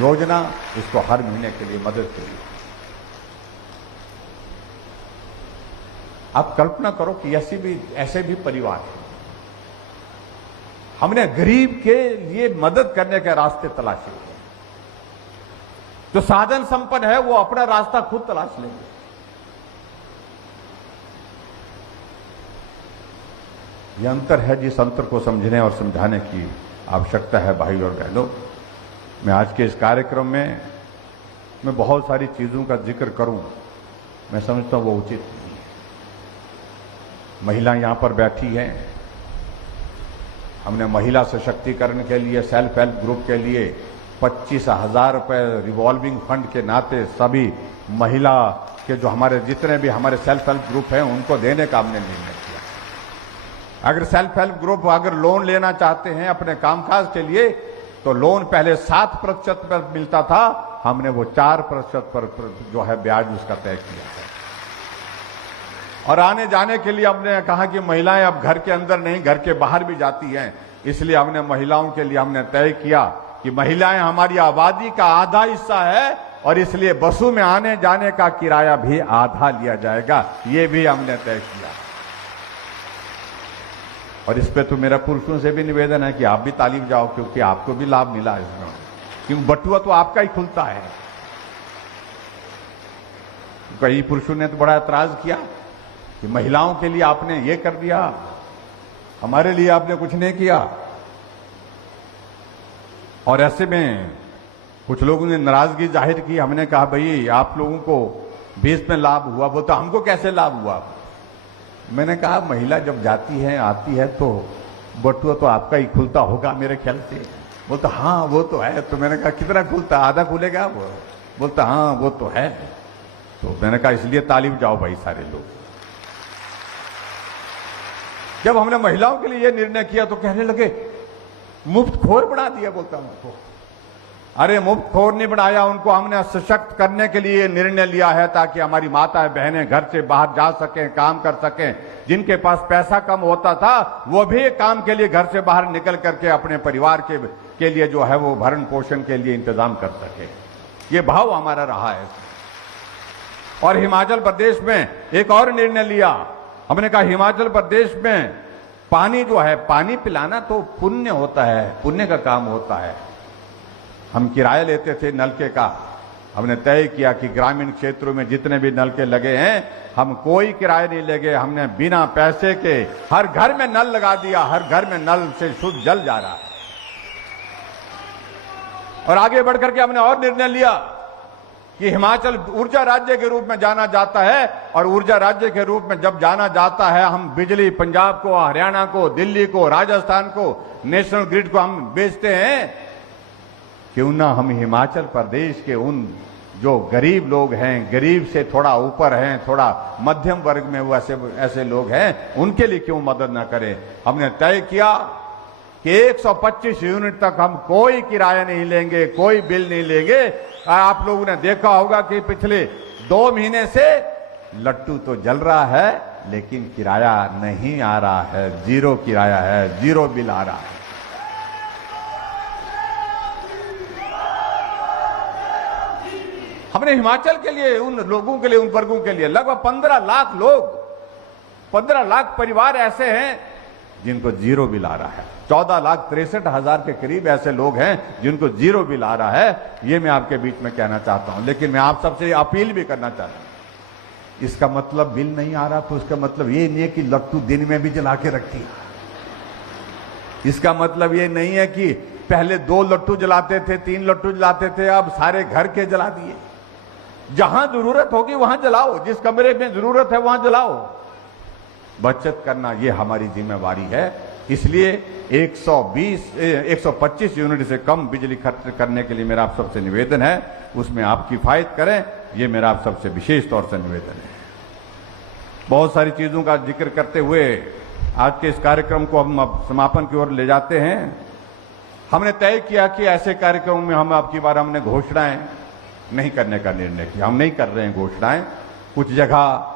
योजना इसको हर महीने के लिए मदद करिए। आप कल्पना करो कि ऐसे भी परिवार हैं। हमने गरीब के लिए मदद करने के रास्ते तलाशे। जो साधन संपन्न है वो अपना रास्ता खुद तलाश लेंगे। यह अंतर है जिस अंतर को समझने और समझाने की आवश्यकता है। भाई और बहनों, मैं आज के इस कार्यक्रम में मैं बहुत सारी चीजों का जिक्र करूं, मैं समझता हूं वो उचित नहीं है। महिलाएं यहां पर बैठी हैं, हमने महिला सशक्तिकरण के लिए, सेल्फ हेल्प ग्रुप के लिए 25,000 रुपए रिवॉल्विंग फंड के नाते सभी महिला के जो हमारे जितने भी हमारे सेल्फ हेल्प ग्रुप हैं उनको देने का हमने निर्णय किया। अगर सेल्फ हेल्प ग्रुप अगर लोन लेना चाहते हैं अपने कामकाज के लिए तो लोन पहले 7% पर मिलता था, हमने वो 4% पर जो है ब्याज उसका तय किया है। और आने जाने के लिए हमने कहा कि महिलाएं अब घर के अंदर नहीं घर के बाहर भी जाती हैं, इसलिए हमने महिलाओं के लिए हमने तय किया कि महिलाएं हमारी आबादी का आधा हिस्सा है और इसलिए बसों में आने जाने का किराया भी आधा लिया जाएगा, ये भी हमने तय किया। और इस पे तो मेरा पुरुषों से भी निवेदन है कि आप भी ताली बजाओ, क्योंकि आपको भी लाभ मिला इसमें, क्योंकि बटुआ तो आपका ही खुलता है। कई पुरुषों ने तो बड़ा ऐतराज किया कि महिलाओं के लिए आपने ये कर दिया, हमारे लिए आपने कुछ नहीं किया। और ऐसे में कुछ लोगों ने नाराजगी जाहिर की। हमने कहा भाई आप लोगों को बीच में लाभ हुआ, बोलते हमको कैसे लाभ हुआ। मैंने कहा महिला जब जाती है आती है तो बटुआ तो आपका ही खुलता होगा मेरे ख्याल से। बोलता हाँ वो तो है। तो मैंने कहा कितना खुलता, आधा खुलेगा वो। बोलता हाँ वो तो है। तो मैंने कहा इसलिए ताली बजाओ भाई सारे लोग। जब हमने महिलाओं के लिए यह निर्णय किया तो कहने लगे मुफ्त खोर बना दिया। बोलता उनको अरे मुफ्त खोर नहीं बनाया, उनको हमने सशक्त करने के लिए निर्णय लिया है ताकि हमारी माताएं बहनें घर से बाहर जा सकें, काम कर सकें। जिनके पास पैसा कम होता था वो भी काम के लिए घर से बाहर निकल करके अपने परिवार के लिए जो है वो भरण पोषण के लिए इंतजाम कर सके। ये भाव हमारा रहा है। और हिमाचल प्रदेश में एक और निर्णय लिया। हमने कहा हिमाचल प्रदेश में पानी जो है, पानी पिलाना तो पुण्य होता है, पुण्य का काम होता है। हम किराया लेते थे नलके का। हमने तय किया कि ग्रामीण क्षेत्रों में जितने भी नलके लगे हैं हम कोई किराया नहीं लेंगे। हमने बिना पैसे के हर घर में नल लगा दिया, हर घर में नल से शुद्ध जल जा रहा है। और आगे बढ़कर के हमने और निर्णय लिया कि हिमाचल ऊर्जा राज्य के रूप में जाना जाता है। और ऊर्जा राज्य के रूप में जब जाना जाता है हम बिजली पंजाब को, हरियाणा को, दिल्ली को, राजस्थान को, नेशनल ग्रिड को हम बेचते हैं। क्यों ना हम हिमाचल प्रदेश के उन जो गरीब लोग हैं, गरीब से थोड़ा ऊपर हैं, थोड़ा मध्यम वर्ग में वो ऐसे लोग हैं, उनके लिए क्यों मदद ना करें। हमने तय किया कि 125 यूनिट तक हम कोई किराया नहीं लेंगे, कोई बिल नहीं लेंगे। आप लोगों ने देखा होगा कि पिछले 2 महीने से लट्टू तो जल रहा है लेकिन किराया नहीं आ रहा है, जीरो किराया है, जीरो बिल आ रहा है। हमने हिमाचल के लिए, उन लोगों के लिए, उन वर्गों के लिए लगभग 15 लाख लोग, 15 लाख परिवार ऐसे हैं जिनको जीरो बिल आ रहा है। 14,63,000 के करीब ऐसे लोग हैं जिनको जीरो बिल आ रहा है। ये मैं आपके बीच में कहना चाहता हूं। लेकिन मैं आप सबसे अपील भी करना चाहता हूं, इसका मतलब बिल नहीं आ रहा तो इसका मतलब ये नहीं है कि लट्टू दिन में भी जला के रखती है। इसका मतलब ये नहीं है कि पहले 2 लट्टू जलाते थे, 3 लट्टू जलाते थे, अब सारे घर के जला दिए। जहां जरूरत होगी वहां जलाओ, जिस कमरे में जरूरत है वहां जलाओ। बचत करना ये हमारी जिम्मेवारी है। इसलिए 125 यूनिट से कम बिजली खर्च करने के लिए मेरा आप सबसे निवेदन है, उसमें आप किफायत करें। ये मेरा आप सबसे विशेष तौर से निवेदन है। बहुत सारी चीजों का जिक्र करते हुए आज के इस कार्यक्रम को हम अब समापन की ओर ले जाते हैं। हमने तय किया कि ऐसे कार्यक्रमों में हम अब की बार हमने घोषणाएं नहीं करने का निर्णय किया। हम नहीं कर रहे हैं घोषणाएं। कुछ जगह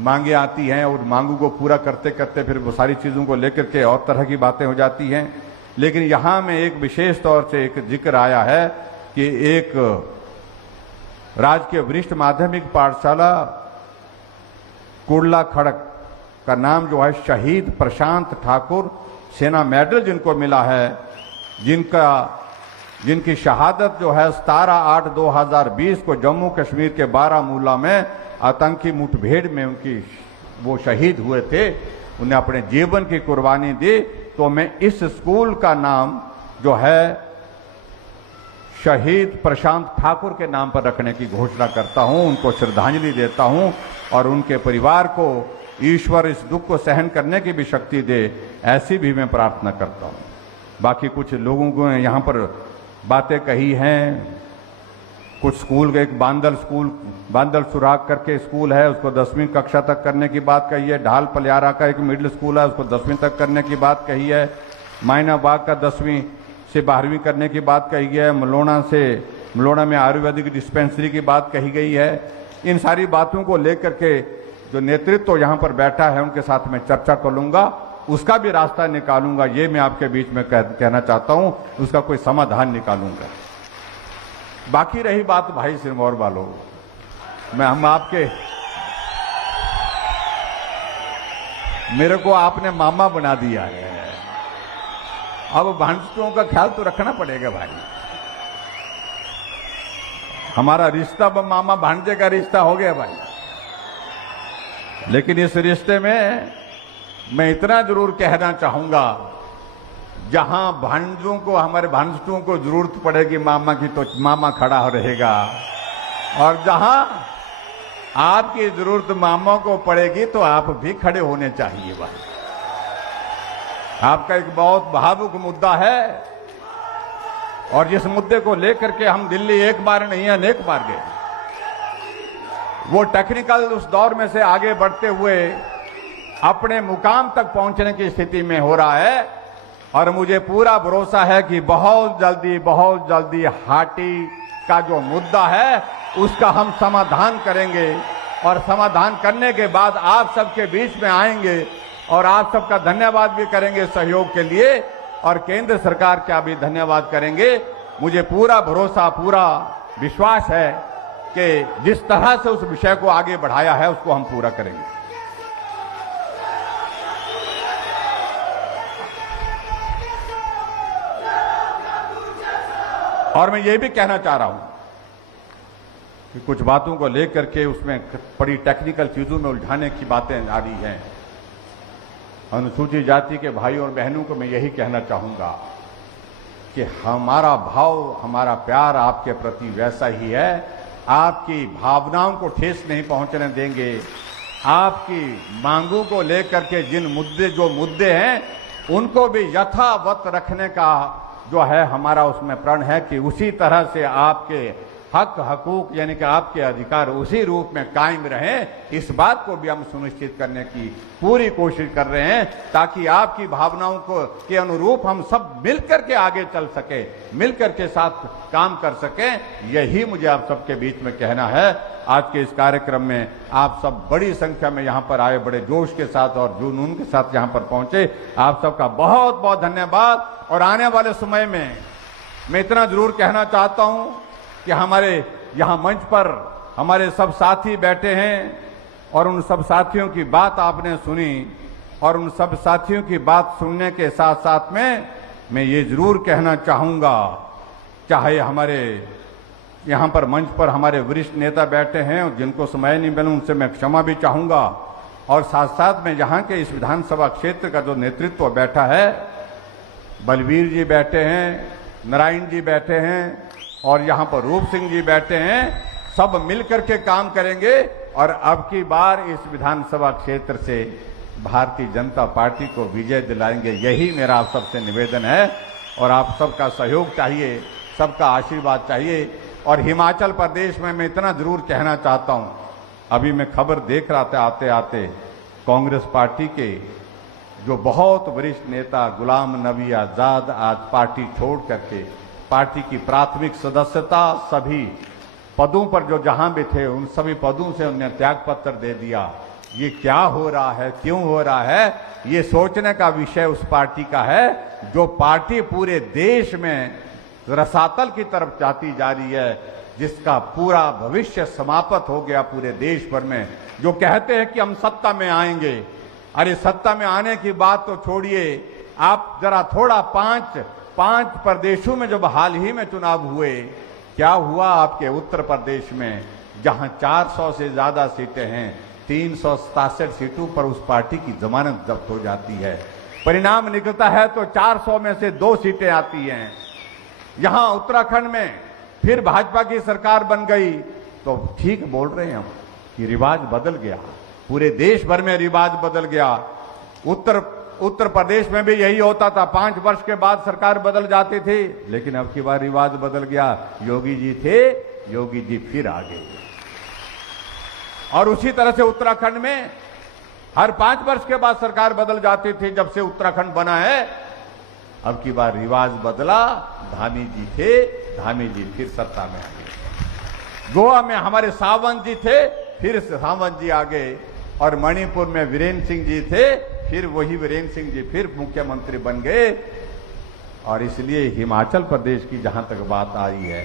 मांगे आती हैं और मांगों को पूरा करते करते फिर वो सारी चीजों को लेकर के और तरह की बातें हो जाती हैं। लेकिन यहां में एक विशेष तौर से एक जिक्र आया है कि एक राजकीय वरिष्ठ माध्यमिक पाठशाला कुर्ला खड़क का नाम जो है शहीद प्रशांत ठाकुर, सेना मेडल जिनको मिला है, जिनकी शहादत जो है 17/8/2020 को जम्मू कश्मीर के बारामूला में आतंकी मुठभेड़ में वो शहीद हुए थे। उन्हें अपने जीवन की कुर्बानी दी। तो मैं इस स्कूल का नाम जो है शहीद प्रशांत ठाकुर के नाम पर रखने की घोषणा करता हूं। उनको श्रद्धांजलि देता हूं और उनके परिवार को ईश्वर इस दुख को सहन करने की भी शक्ति दे, ऐसी भी मैं प्रार्थना करता हूं। बाकी कुछ लोगों को यहां पर बातें कही हैं। कुछ स्कूल, एक बांदल सुराग करके स्कूल है, उसको 10वीं कक्षा तक करने की बात कही है। ढाल पलियारा का एक मिडिल स्कूल है, उसको 10वीं तक करने की बात कही है। मायना बाग का 10वीं से 12वीं करने की बात कही है। मलोना में आयुर्वेदिक डिस्पेंसरी की बात कही गई है। इन सारी बातों को लेकर के जो नेतृत्व यहाँ पर बैठा है उनके साथ मैं चर्चा करूंगा, उसका भी रास्ता निकालूंगा। ये मैं आपके बीच में कहना चाहता हूं, उसका कोई समाधान निकालूंगा। बाकी रही बात भाई सिरमौर वालों, मेरे को आपने मामा बना दिया है। अब भांजों का ख्याल तो रखना पड़ेगा भाई। हमारा रिश्ता मामा भांजे का रिश्ता हो गया भाई। लेकिन इस रिश्ते में मैं इतना जरूर कहना चाहूंगा, जहां भांजों को, हमारे भांजों को जरूरत पड़ेगी मामा की, तो मामा खड़ा रहेगा, और जहां आपकी जरूरत मामा को पड़ेगी तो आप भी खड़े होने चाहिए। वह आपका एक बहुत भावुक मुद्दा है, और जिस मुद्दे को लेकर के हम दिल्ली एक बार नहीं अनेक बार गए, वो टेक्निकल उस दौर में से आगे बढ़ते हुए अपने मुकाम तक पहुंचने की स्थिति में हो रहा है। और मुझे पूरा भरोसा है कि बहुत जल्दी हाटी का जो मुद्दा है उसका हम समाधान करेंगे, और समाधान करने के बाद आप सबके बीच में आएंगे और आप सबका धन्यवाद भी करेंगे सहयोग के लिए, और केंद्र सरकार का भी धन्यवाद करेंगे। मुझे पूरा भरोसा, पूरा विश्वास है कि जिस तरह से उस विषय को आगे बढ़ाया है उसको हम पूरा करेंगे। और मैं ये भी कहना चाह रहा हूं कि कुछ बातों को लेकर के उसमें बड़ी टेक्निकल चीजों में उलझाने की बातें आ रही हैं। अनुसूचित जाति के भाइयों और बहनों को मैं यही कहना चाहूंगा कि हमारा भाव, हमारा प्यार आपके प्रति वैसा ही है। आपकी भावनाओं को ठेस नहीं पहुंचने देंगे। आपकी मांगों को लेकर के जो मुद्दे हैं उनको भी यथावत रखने का जो है हमारा उसमें प्रण है कि उसी तरह से आपके हक हकूक यानी कि आपके अधिकार उसी रूप में कायम रहें। इस बात को भी हम सुनिश्चित करने की पूरी कोशिश कर रहे हैं, ताकि आपकी भावनाओं को के अनुरूप हम सब मिलकर के आगे चल सके, मिलकर के साथ काम कर सकें। यही मुझे आप सबके बीच में कहना है। आज के इस कार्यक्रम में आप सब बड़ी संख्या में यहाँ पर आए, बड़े जोश के साथ और जुनून के साथ यहाँ पर पहुंचे। आप सबका बहुत बहुत धन्यवाद। और आने वाले समय में मैं इतना जरूर कहना चाहता हूं कि हमारे यहाँ मंच पर हमारे सब साथी बैठे हैं, और उन सब साथियों की बात आपने सुनी, और उन सब साथियों की बात सुनने के साथ साथ में मैं ये जरूर कहना चाहूंगा, चाहे हमारे यहाँ पर मंच पर हमारे वरिष्ठ नेता बैठे हैं जिनको समय नहीं मिला, उनसे मैं क्षमा भी चाहूंगा, और साथ साथ में यहाँ के इस विधानसभा क्षेत्र का जो नेतृत्व बैठा है, बलवीर जी बैठे हैं, नारायण जी बैठे हैं, और यहाँ पर रूप सिंह जी बैठे हैं। सब मिलकर के काम करेंगे, और अब की बार इस विधानसभा क्षेत्र से भारतीय जनता पार्टी को विजय दिलाएंगे। यही मेरा आप सबसे निवेदन है, और आप सबका सहयोग चाहिए, सबका आशीर्वाद चाहिए। और हिमाचल प्रदेश में मैं इतना जरूर कहना चाहता हूं, अभी मैं खबर देख रहा था आते आते, कांग्रेस पार्टी के जो बहुत वरिष्ठ नेता गुलाम नबी आजाद आज पार्टी छोड़ करके पार्टी की प्राथमिक सदस्यता सभी पदों पर जो जहां भी थे उन सभी पदों से उन्हें त्याग पत्र दे दिया। ये क्या हो रहा है, क्यों हो रहा है, ये सोचने का विषय उस पार्टी का है, जो पार्टी पूरे देश में रसातल की तरफ जाती जा रही है, जिसका पूरा भविष्य समाप्त हो गया पूरे देश भर में। जो कहते हैं कि हम सत्ता में आएंगे, अरे सत्ता में आने की बात तो छोड़िए, आप जरा थोड़ा पांच प्रदेशों में जब हाल ही में चुनाव हुए, क्या हुआ आपके उत्तर प्रदेश में, जहां 400 से ज्यादा सीटें हैं, 367 सीटों पर उस पार्टी की जमानत जब्त हो जाती है। परिणाम निकलता है तो 400 में से 2 सीटें आती हैं। यहां उत्तराखंड में फिर भाजपा की सरकार बन गई, तो ठीक बोल रहे हैं हम कि रिवाज बदल गया, पूरे देश भर में रिवाज बदल गया। उत्तर प्रदेश में भी यही होता था, 5 वर्ष के बाद सरकार बदल जाती थी, लेकिन अब की बार रिवाज बदल गया। योगी जी थे, योगी जी फिर आ गए। और उसी तरह से उत्तराखंड में हर 5 वर्ष के बाद सरकार बदल जाती थी। जब से उत्तराखंड बना है, अब की बार रिवाज बदला, धामी जी थे, धामी जी फिर सत्ता में आ गए। गोवा में हमारे सावंत जी थे, फिर सावंत जी आ गए। और मणिपुर में वीरेंद्र सिंह जी थे, फिर वही वीरेंद्र सिंह जी फिर मुख्यमंत्री बन गए। और इसलिए हिमाचल प्रदेश की जहां तक बात आई है,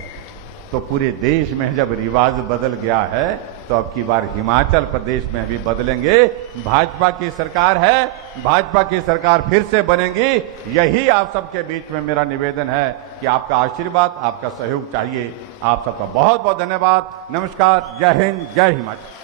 तो पूरे देश में जब रिवाज बदल गया है, तो अब की बार हिमाचल प्रदेश में भी बदलेंगे। भाजपा की सरकार है, भाजपा की सरकार फिर से बनेगी। यही आप सबके बीच में मेरा निवेदन है कि आपका आशीर्वाद, आपका सहयोग चाहिए। आप सबका बहुत बहुत धन्यवाद। नमस्कार, जय हिंद, जय हिमाचल।